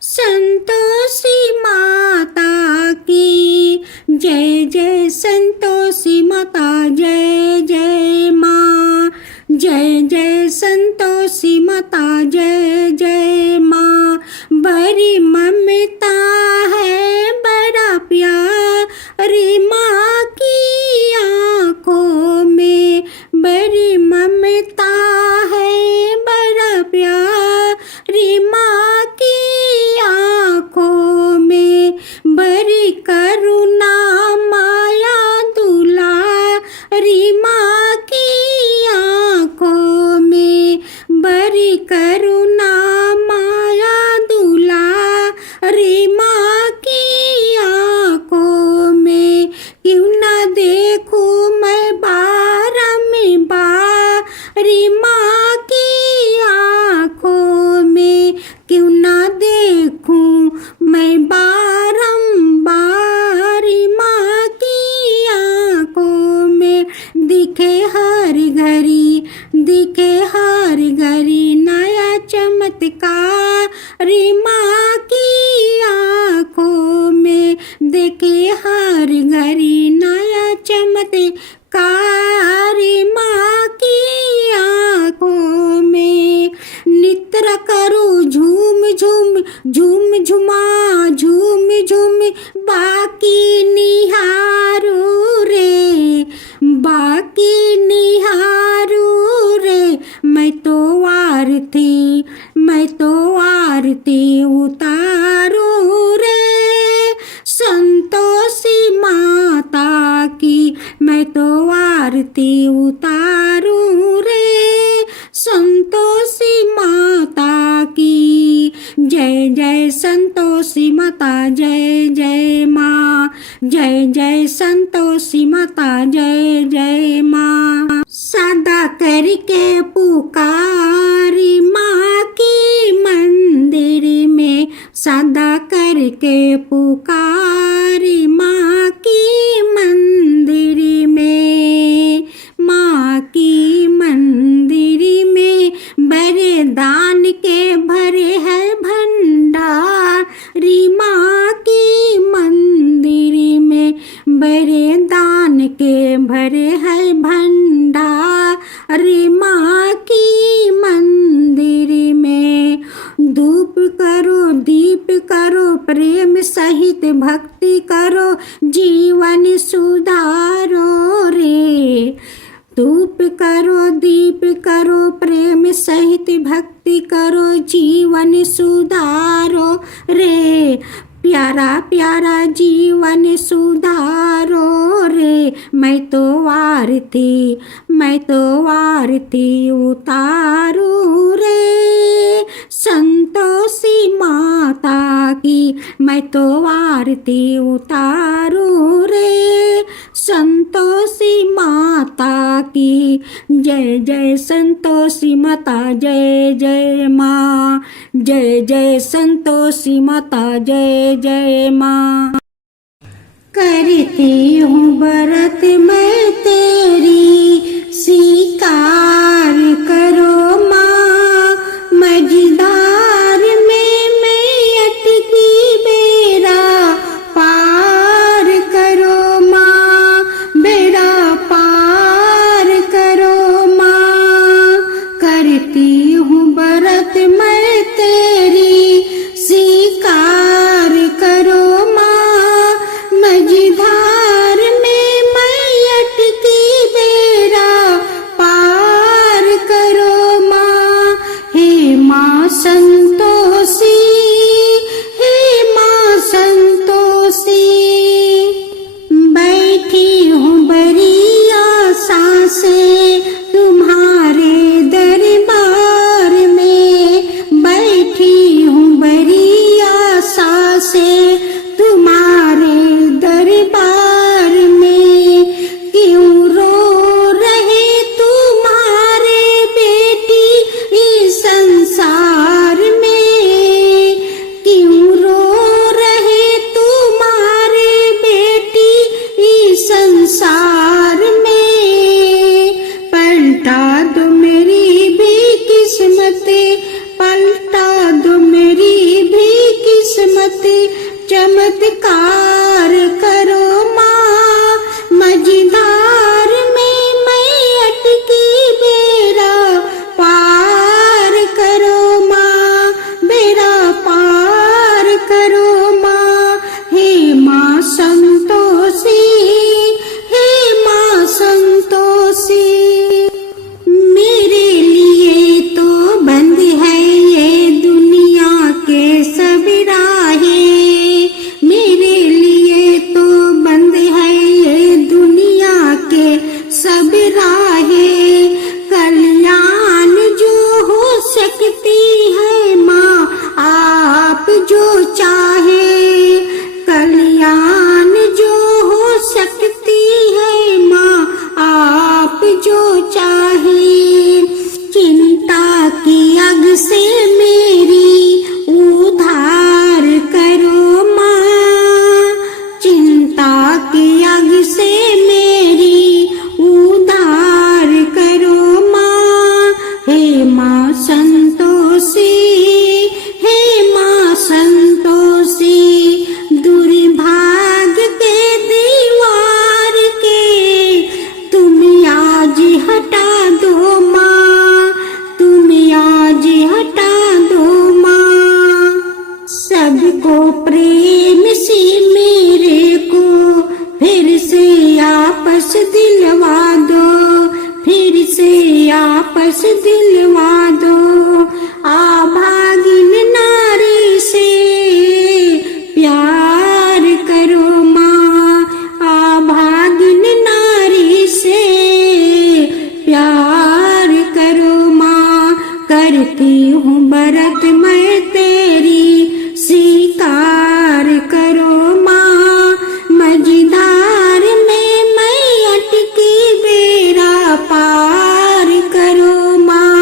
संतोषी माता की। जय जय संतोषी माता, जय जय माँ, जय जय संतोषी माता, जय जय माँ। बड़ी ममता है, बड़ा प्यारी माँ की आँखों में, बड़ी ममता है, बड़ा प्यारी माँ की आँखों में, बड़ी करुणा माया दुलारी माँ की आँखों में, बड़ी करुणा माया दुलारी माँ की आँखों में। क्यों ना देखूं मैं बारी माँ की आँखों में, क्यों ना देखूं मैं बारी माँ की आँखों में। दिखे हर घड़ी, दिखे हर घड़ी नया चमत्कारी माँ की आँखों में, देखे हर घड़ी नया चमत्कारी माँ की आँखों में। नित्र करो झूम झूम, झूम झुमा झूम झूम, बाकी निहारू रे, बाकी निहारू रे। मैं तो आरती उतारू रे संतोषी माता की, मैं तो आरती उतारू रे संतोषी माता की। जय जय संतोषी माता, जय जय माँ, जय जय संतोषी माता, जय जय माँ। सदा करके पुकारी माँ की मंदिर में, सदा करके पुकारी माँ की मंदिर में। बड़े दान के भरे है भंडार माँ की मंदिर में। धूप करो दीप करो प्रेम सहित भक्ति करो जीवन सुधारो रे। धूप करो दीप करो प्रेम सहित भक्ति करो जीवन सुधारो रे। प्यारा प्यारा जीवन सुधारो रे। मैं तो आरती उतारू रे संतोषी माता की। मैं तो आरती उतारू रे संतोषी माता की। जय जय संतोषी माता जय जय माँ। जय जय संतोषी माता जय जय माँ। करती हूँ व्रत मैं तेरी स्वीकार करो माँ। मझधार में मैं अटकी बेड़ा पार करो माँ। बेड़ा पार करो माँ। करती हूँ व्रत मैं तेरी स्वीकार करो माँ। मझधार में मैं अटकी बेड़ा पार करो माँ। हे माँ संतोषी हे माँ संतोषी। बैठी हूँ बड़ी आशा से तुम्हारे दरबार में। बैठी हूँ बड़ी आशा से तुम्हारे दरबार में। क्यों रो रहे तुम्हारे बेटी इस संसार में। क्यों रो रहे तुम्हारे बेटी इस संसार में। पलटा दो मेरी भी किस्मत। पलटा दो मेरी भी किस्मत। चमत्कार करो माँ। मझधार में मैं अटकी बेड़ा पार करो माँ। बेड़ा पार करो माँ। हे माँ संतोषी हे माँ संतोषी। मेरे लिए तो बंद है ये दुनिया के सब राहें। मेरे लिए तो बंद है ये दुनिया के सब राहें। कल्याण जो हो सकती है माँ आप जो चाहे। कल्याण जो हो सकती है माँ आप जो चाहे। चिंता की आग से मेरी उद्धार करो माँ। चिंता की आग से मेरी उद्धार करो माँ। हे माँ संतोषी हे माँ संतोषी। दुर्भाग्य के दीवार के तुम आज हटा दो माँ। तुम आज हटा दो माँ। सबको प्रेम से मेरे को फिर से आपस दिलवा दो। फिर से आपस दिलवा दो। आभागिन नारी से प्यार करो माँ। आभागिन नारी से प्यार करो माँ। करती हूँ व्रत मैं तेरी स्वीकार करो माँ। मझधार में मैं अटकी बेड़ा पार करो माँ।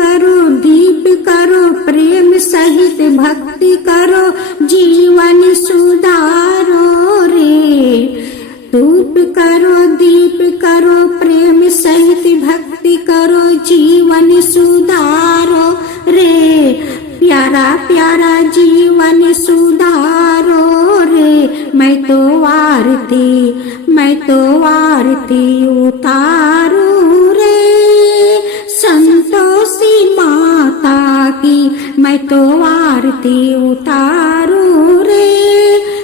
करो दीप करो प्रेम सहित भक्ति करो जीवन सुधारो रे। धूप करो दीप करो प्रेम सहित भक्ति करो जीवन सुधारो रे। प्यारा प्यारा जीवन सुधारो रे। मैं तो आरती उतारू रे संतोषी माता की। मैं तो आरती उतारू रे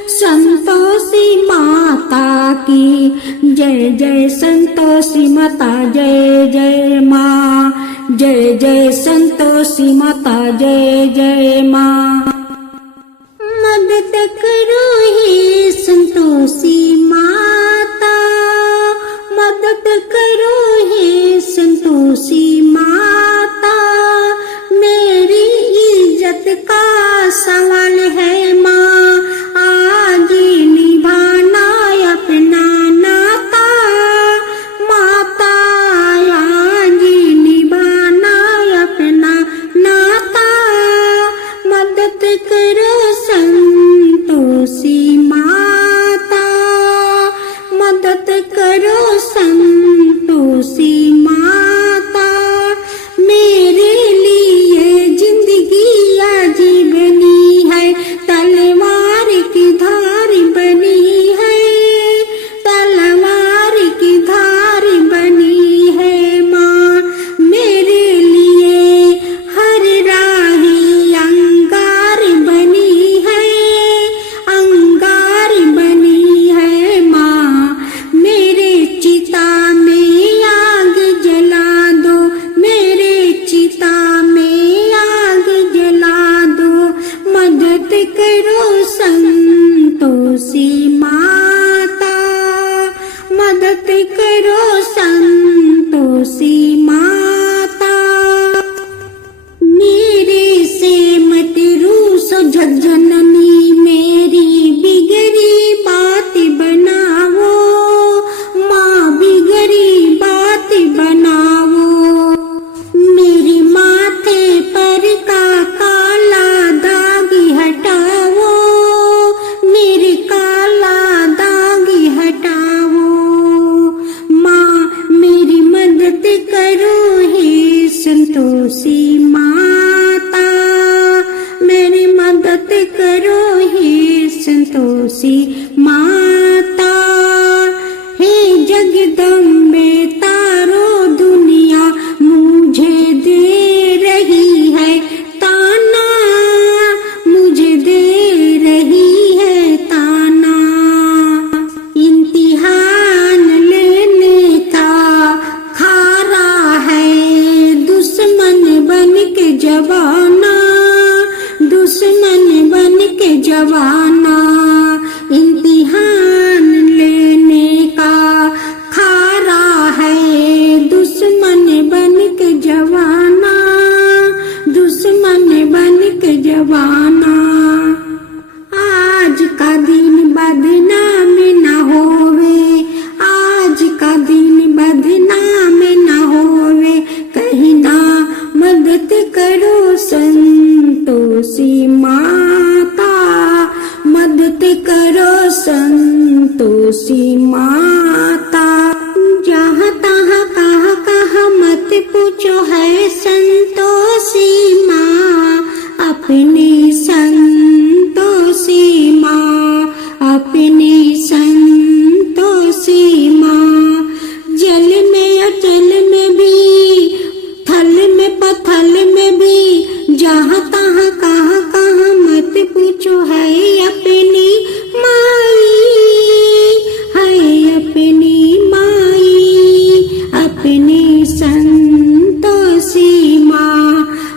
संतोषी माता की। जय जय संतोषी माता जय जय माँ। जय जय संतोषी माता जय जय माँ। मदद करो हे संतोषी माता। मदद करो हे संतोषी माता। मेरी इज्जत का सवाल है माँ आज निभाना अपना नाता। माता आज निभाना अपना नाता। मदद करो संतोषी माता। मदद करो संतोषी माता। मेरे लिए जिंदगी अजीब बनी है तलवार की धार बनी है। तलवार की धार बनी है माँ मेरे लिए हर राही अंगार बनी है। अंगार बनी है माँ मेरे चिता में आग जला दो। मेरे चिता में आग जला दो। मदद करो संतोषी माता। मदद करो संतोषी माता। मेरे से मत रूसो जगजननी मेरी बिगड़ी बात बनाओ। माँ बिगड़ी बात बनाओ। मेरे माथे पर का काला दाग हटाओ। मेरे काला दाग हटाओ। माँ मेरी मदद करो हे संतोषी माता। मेरी मदद करो हे संतोषी माता। हे जगदम्बे तारो दुनिया मुझे दे रही है ताना। मुझे दे रही है ताना। इम्तिहान लेने का खारा है दुश्मन बन के जवाना। दुश्मन बन के जवाना। इम्तिहान लेने का खारा है दुश्मन बन के जवाना। दुश्मन बन के जवाना। आज का दिन बदनाम न होवे। आज का दिन बदनाम न होवे। कहीं ना मदद करो संतोषी माता। मदद करो संतोषी माता। जहाँ तहाँ कहाँ मत पूछो है संतोषी माँ। अपनी संतोषी माँ। अपनी संतोषी माँ। जल में अचल में भी थल में पथल में भी जहाँ तहाँ कहाँ मत पूछो है अपनी माई। है अपनी माई। अपनी संतोषी माँ।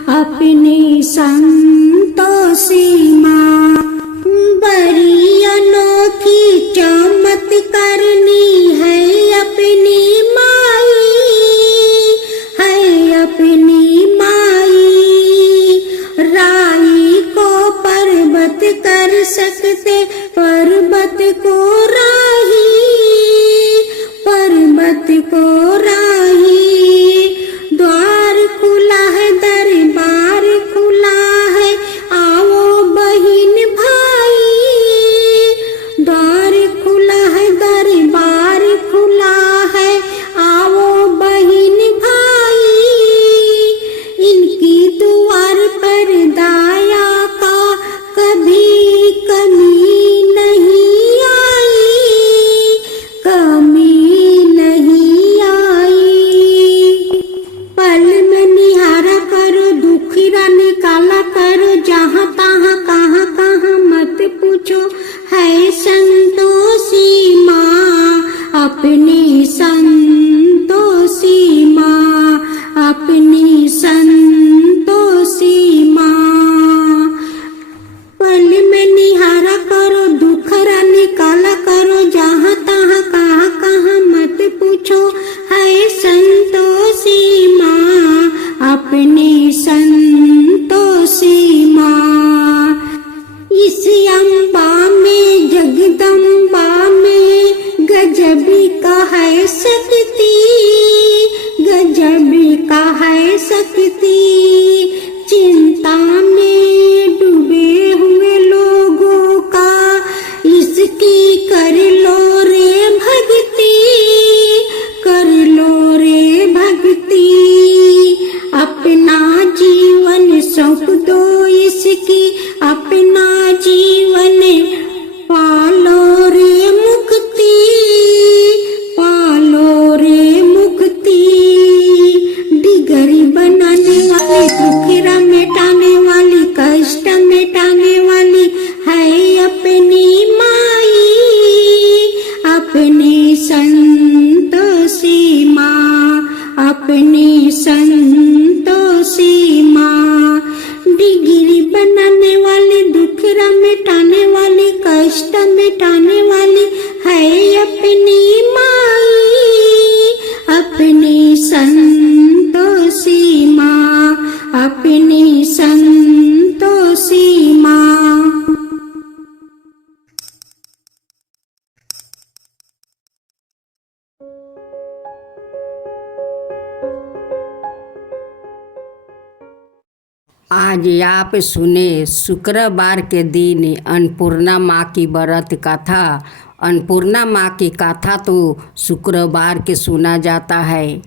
अपनी संतोषी माँ। बड़ी अनोखी चमत्कारनी है अपनी माई। है अपनी माई। राई को पर्वत कर सकते पर्वत को राही। पर्वत को राही। द्वार खुला है जीवन सौंप दो इसकी अपना जीवन पालो रे मुक्ति, पालो रे मुक्ति। डिगरी बनाने वाली, दुखरा मिटाने वाली, कष्ट मिटाने वाली है अपनी माई, अपनी संतोषी माँ, अपनी संतोषी माँ। डिगरी बनाने वाली, दुखरा मिटाने वाली, कष्ट मिटाने वाली है अपनी माई, अपनी संतोषी माँ, अपनी संतोषी माँ। आज आप सुने शुक्रवार के दिन अन्नपूर्णा माँ की व्रत कथा। अन्नपूर्णा माँ की कथा तो शुक्रवार के सुना जाता है।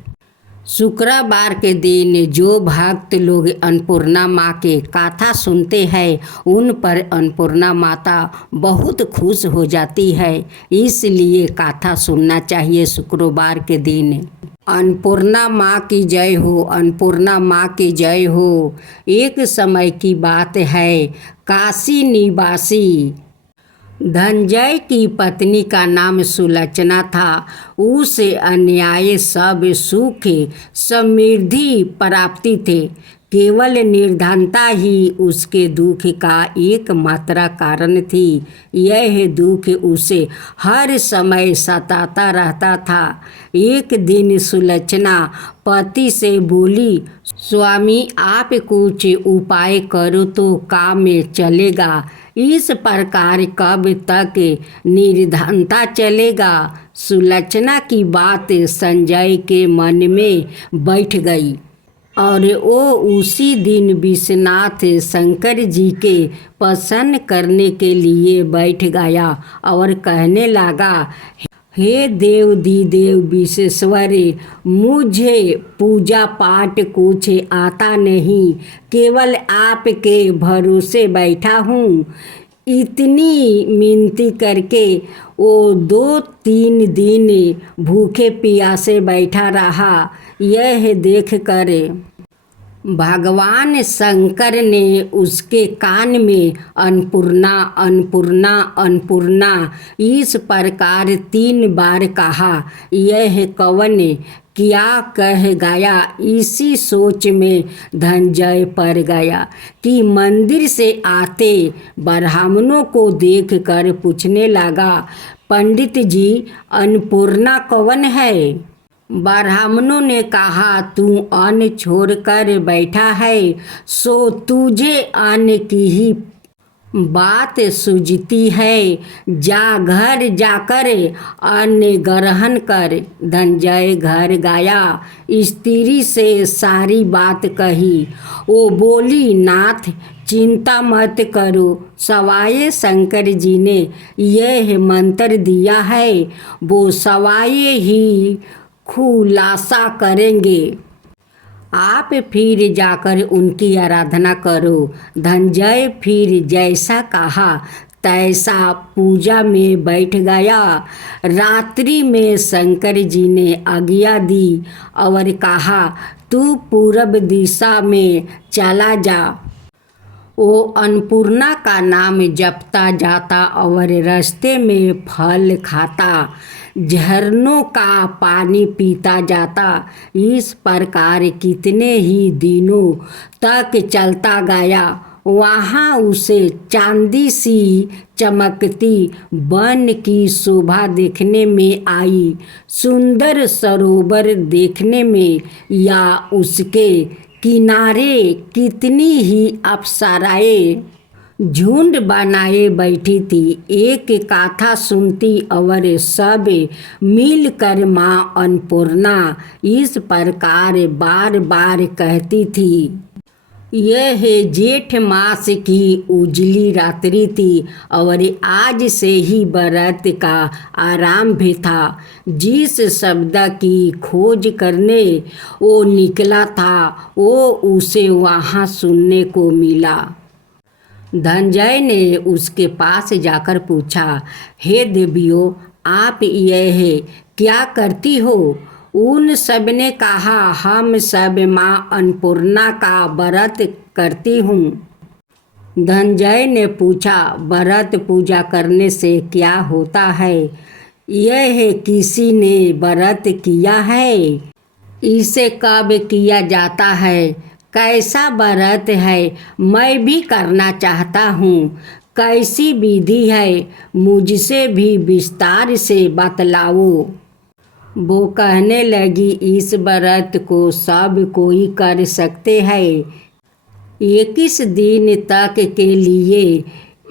शुक्रवार के दिन जो भक्त लोग अन्नपूर्णा माँ के कथा सुनते हैं उन पर अन्नपूर्णा माता बहुत खुश हो जाती है, इसलिए कथा सुनना चाहिए शुक्रवार के दिन। अन्नपूर्णा माँ की जय हो, अन्नपूर्णा माँ की जय हो। एक समय की बात है, काशी निवासी धनंजय की पत्नी का नाम सुलोचना था। उसे अन्याय सब सुख समृद्धि प्राप्ति थे। केवल निर्धनता ही उसके दुख का एकमात्र कारण थी। यह दुख उसे हर समय सताता रहता था। एक दिन सुलोचना पति से बोली, स्वामी आप कुछ उपाय करो तो काम में चलेगा। इस प्रकार कब तक निर्धनता चलेगा। सुलोचना की बात संजय के मन में बैठ गई और वो उसी दिन विश्वनाथ शंकर जी के प्रसन्न करने के लिए बैठ गया और कहने लगा, हे देव देव विश्वेश्वर, मुझे पूजा पाठ कुछ आता नहीं, केवल आपके भरोसे बैठा हूँ। इतनी मिनती करके वो 2-3 दिन भूखे प्यासे बैठा रहा। यह देख कर भगवान शंकर ने उसके कान में अन्नपूर्णा अन्नपूर्णा अन्नपूर्णा इस प्रकार 3 बार कहा। यह कौन क्या कह गया, इसी सोच में धनंजय पड़ गया कि मंदिर से आते ब्राह्मणों को देखकर पूछने लगा, पंडित जी अन्नपूर्णा कौन है। ब्राह्मणों ने कहा, तू अन्न छोड़कर बैठा है सो तुझे अन्न की ही बात सूझती है, जा घर जाकर अन्न ग्रहण कर। धनंजय घर गया, स्त्री से सारी बात कही। वो बोली, नाथ चिंता मत करो, सवाए शंकर जी ने यह मंत्र दिया है, वो सवाए ही खुलासा करेंगे। आप फिर जाकर उनकी आराधना करो। धनंजय फिर जैसा कहा तैसा पूजा में बैठ गया। रात्रि में शंकर जी ने आज्ञा दी और कहा, तू पूर्व दिशा में चला जा। वो अन्नपूर्णा का नाम जपता जाता और रास्ते में फल खाता, झरनों का पानी पीता जाता। इस प्रकार कितने ही दिनों तक चलता गया। वहाँ उसे चांदी सी चमकती वन की शोभा देखने में आई, सुंदर सरोवर देखने में, या उसके किनारे कितनी ही अप्सराएं झुंड बनाए बैठी थी, एक कथा सुनती और सब मिलकर माँ अन्नपूर्णा इस प्रकार बार बार कहती थी, यह जेठ मास की उजली रात्रि थी और आज से ही व्रत का आरंभ था। जिस शब्द की खोज करने वो निकला था वो उसे वहाँ सुनने को मिला। धनंजय ने उसके पास जाकर पूछा, हे देवियों, आप यह क्या करती हो? उन सब ने कहा, हम सब माँ अन्नपूर्णा का व्रत करती हूँ। धनंजय ने पूछा, व्रत पूजा करने से क्या होता है? यह किसी ने व्रत किया है? इसे कब किया जाता है? कैसा व्रत है? मैं भी करना चाहता हूँ। कैसी विधि है? मुझसे भी विस्तार से बतलाओ। वो कहने लगी, इस व्रत को सब कोई कर सकते हैं। 21 दिन तक के लिए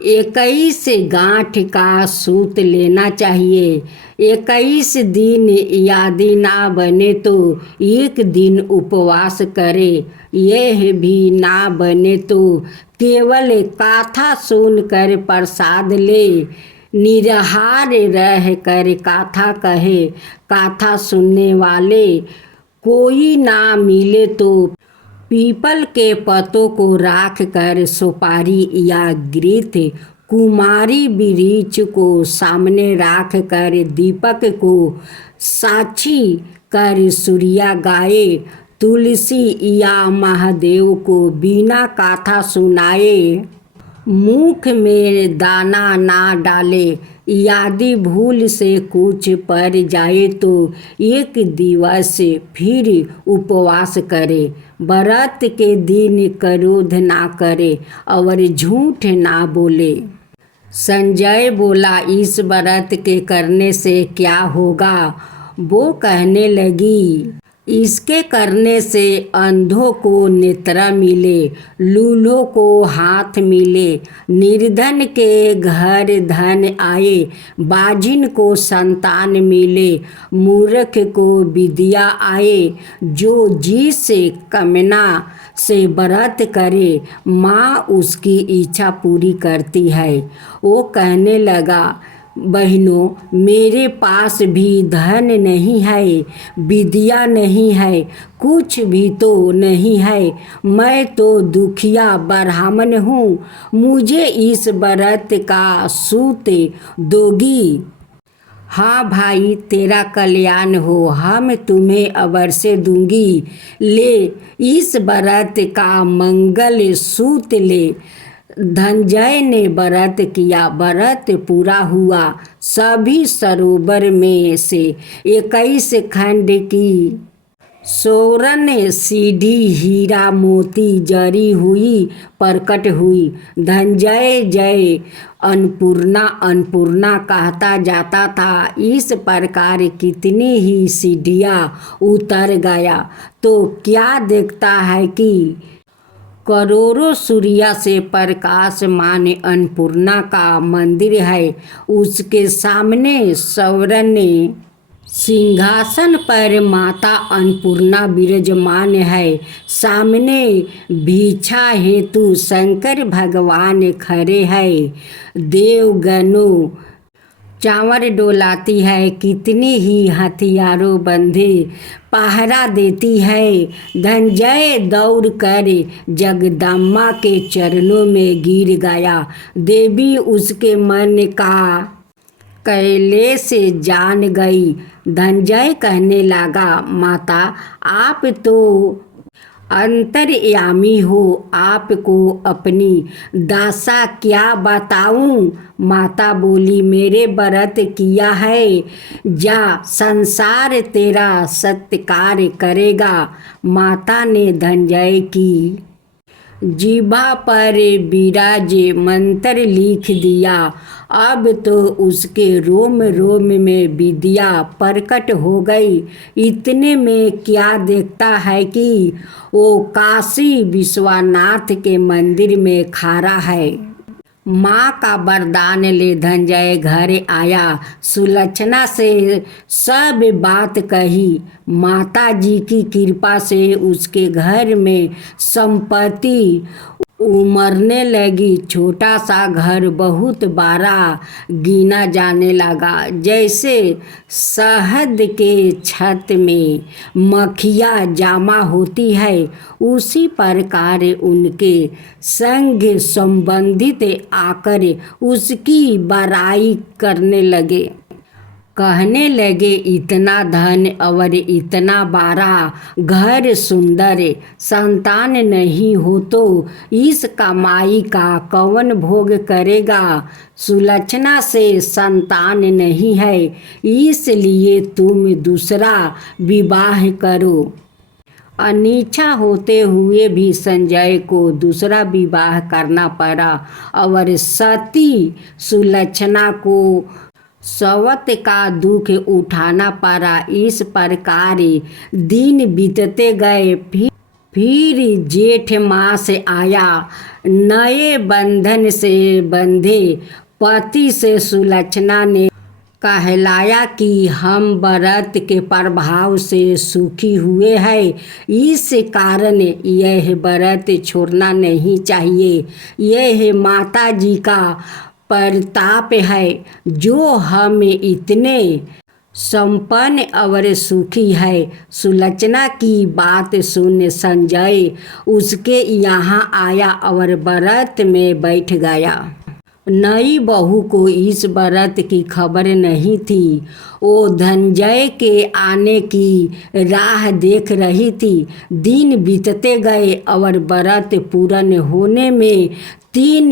21 गांठ का सूत लेना चाहिए। 21 दिन यदि ना बने तो एक दिन उपवास करे। यह भी ना बने तो केवल कथा सुनकर प्रसाद ले। निराहार रह कर कथा कहे। कथा सुनने वाले कोई ना मिले तो पीपल के पत्तों को राख कर सुपारी या घृत कुमारी वृक्ष को सामने राख कर दीपक को साक्षी कर सूर्या गाए। तुलसी या महादेव को बिना कथा सुनाए। मुख में दाना ना डाले। यदि भूल से कुछ पड़ जाए तो एक दिवस फिर उपवास करे। व्रत के दिन क्रोध ना करे और झूठ ना बोले। संजय बोला, इस व्रत के करने से क्या होगा? वो कहने लगी, इसके करने से अंधों को नेत्र मिले, लूलों को हाथ मिले, निर्धन के घर धन आए, बाजिन को संतान मिले, मूर्ख को विद्या आए। जो जिस कामना से व्रत करे माँ उसकी इच्छा पूरी करती है। वो कहने लगा, बहनों, मेरे पास भी धन नहीं है, विद्या नहीं है, कुछ भी तो नहीं है। मैं तो दुखिया ब्राह्मण हूँ। मुझे इस व्रत का सूत दोगी? हाँ भाई, तेरा कल्याण हो, हम तुम्हें अवश्य दूंगी। ले, इस व्रत का मंगल सूत ले। धनंजय ने व्रत किया। व्रत पूरा हुआ। सभी सरोवर में से 21 खंड की स्वर्ण सीढ़ी हीरा मोती जरी हुई प्रकट हुई। धनंजय जय अन्नपूर्णा अन्नपूर्णा कहता जाता था। इस प्रकार कितनी ही सीढ़ियाँ उतर गया तो क्या देखता है कि करोड़ों सूर्य से प्रकाशमान अन्नपूर्णा का मंदिर है। उसके सामने स्वर्ण सिंहासन पर माता अन्नपूर्णा विराजमान है। सामने भिक्षा हेतु शंकर भगवान खड़े हैं। देवगणों चांवर डोलाती है। कितनी ही हथियारों बंधे पहरा देती है। धनंजय दौड़ कर जगदम्बा के चरणों में गिर गया। देवी उसके मन का कैले से जान गई। धनंजय कहने लगा, माता, आप तो अंतर्यामी हो, आपको अपनी दशा क्या बताऊं? माता बोली, मेरे व्रत किया है, जा संसार तेरा सत्कार करेगा। माता ने धनंजय की जीभा पर विराज मंत्र लिख दिया। अब तो उसके रोम रोम में विद्या प्रकट हो गई। इतने में क्या देखता है कि वो काशी विश्वनाथ के मंदिर में खड़ा है। माँ का वरदान ले धनंजय घर आया। सुलक्षणा से सब बात कही। माता जी की कृपा से उसके घर में संपत्ति उमड़ने लगी। छोटा सा घर बहुत बड़ा गिना जाने लगा। जैसे शहद के छत में मक्खियाँ जमा होती है, उसी प्रकार उनके संग संबंधित आकर उसकी बड़ाई करने लगे। कहने लगे, इतना धन और इतना बड़ा घर, सुंदर संतान नहीं हो तो इस कमाई का कौन भोग करेगा। सुलक्षणा से संतान नहीं है, इसलिए तुम दूसरा विवाह करो। अनिच्छा होते हुए भी संजय को दूसरा विवाह करना पड़ा और सती सुलक्षणा को सवत का दुख उठाना पड़ा। इस प्रकार दिन बीतते गए। फिर जेठ मास आया। नए बंधन से बंधे पति से सुलक्षणा ने कहलाया कि हम व्रत के प्रभाव से सुखी हुए हैं, इस कारण यह व्रत छोड़ना नहीं चाहिए। यह माता जी का प्रताप है जो हम इतने संपन्न और सुखी है। सुलक्षणा की बात सुन संजय उसके यहाँ आया और व्रत में बैठ गया। नई बहू को इस व्रत की खबर नहीं थी। वो धनंजय के आने की राह देख रही थी। दिन बीतते गए और व्रत पूर्ण होने में 3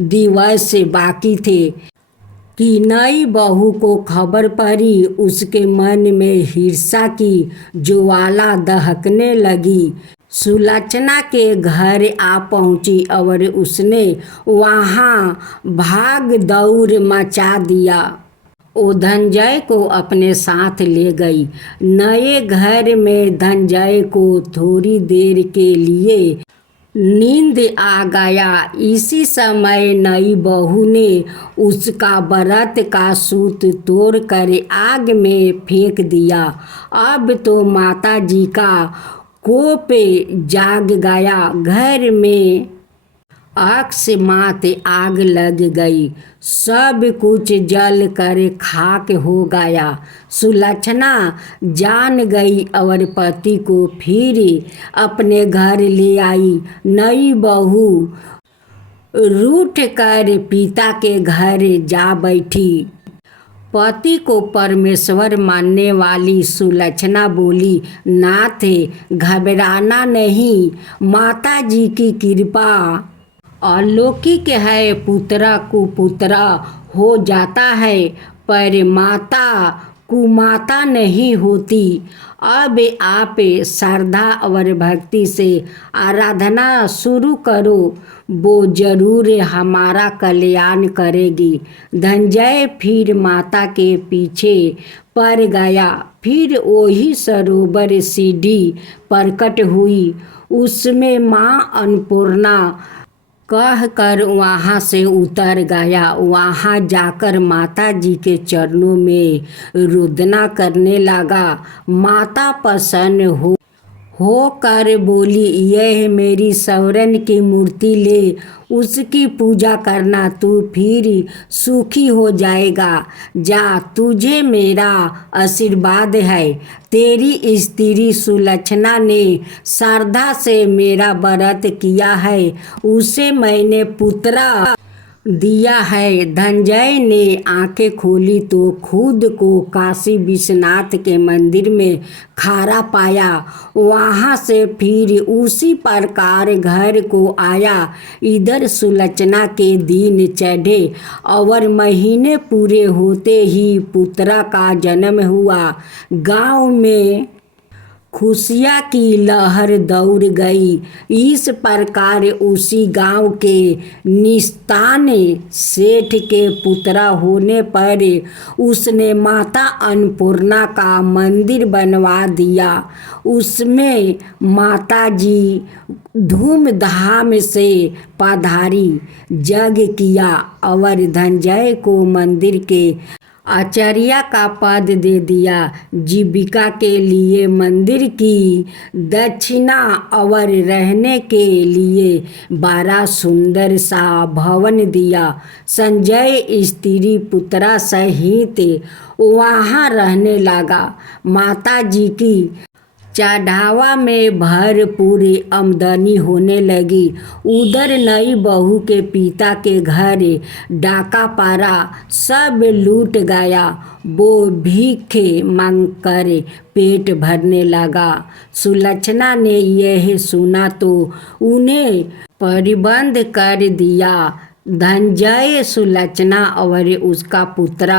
दिवस बाकी थे कि नई बहू को खबर पड़ी। उसके मन में ईर्ष्या की ज्वाला दहकने लगी। सुलक्षणा के घर आ पहुंची और उसने वहां भाग दौड़ मचा दिया। वो धनंजय को अपने साथ ले गई। नए घर में धनंजय को थोड़ी देर के लिए नींद आ गया। इसी समय नई बहू ने उसका व्रत का सूत तोड़ कर आग में फेंक दिया। अब तो माता जी का कोप जाग गया। घर में अकस्मात आग लग गई। सब कुछ जल कर खाक हो गया। सुलक्षणा जान गई और पति को फिर अपने घर ले आई। नई बहू रूठ कर पिता के घर जा बैठी। पति को परमेश्वर मानने वाली सुलक्षणा बोली, नाथ घबराना नहीं, माता जी की कृपा अलौकिक है। पुत्र कुपुत्र हो जाता है पर माता कुमाता नहीं होती। अब आप श्रद्धा और भक्ति से आराधना शुरू करो, वो जरूर हमारा कल्याण करेगी। धनंजय फिर माता के पीछे पड़ गया। फिर वही सरोवर सीढ़ी प्रकट हुई। उसमें माँ अन्नपूर्णा कह कर वहाँ से उतर गया। वहाँ जाकर माता जी के चरणों में रुदना करने लगा। माता प्रसन्न होकर बोली, यह मेरी सौरन की मूर्ति ले, उसकी पूजा करना, तू फिर सुखी हो जाएगा। जा, तुझे मेरा आशीर्वाद है। तेरी स्त्री सुलक्षणा ने श्रद्धा से मेरा व्रत किया है, उसे मैंने पुत्र दिया है। धनंजय ने आंखें खोली तो खुद को काशी विश्वनाथ के मंदिर में खड़ा पाया। वहाँ से फिर उसी प्रकार घर को आया। इधर सुलक्षणा के दिन चढ़े और महीने पूरे होते ही पुत्र का जन्म हुआ। गांव में खुशियाँ की लहर दौड़ गई। इस प्रकार उसी गांव के निस्तान सेठ के पुत्र होने पर उसने माता अन्नपूर्णा का मंदिर बनवा दिया। उसमें माता जी धूमधाम से पधारी, यज्ञ किया और धनंजय को मंदिर के आचार्य का पद दे दिया। जीविका के लिए मंदिर की दक्षिणा और रहने के लिए 12 सुंदर सा भवन दिया। संजय स्त्री पुत्र सहित वहाँ रहने लगा। माता जी की चढ़ावा में भरपूर आमदनी होने लगी। उधर नई बहू के पिता के घर डाका पड़ा, सब लूट गया। वो भीख मांगकर पेट भरने लगा। सुलक्षणा ने यह सुना तो उन्हें प्रतिबंध कर दिया। धनंजय, सुलक्षणा और उसका पुत्र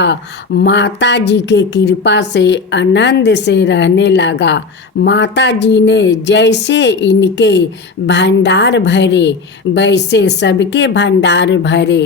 माता जी के कृपा से आनंद से रहने लगा। माता जी ने जैसे इनके भंडार भरे वैसे सबके भंडार भरे।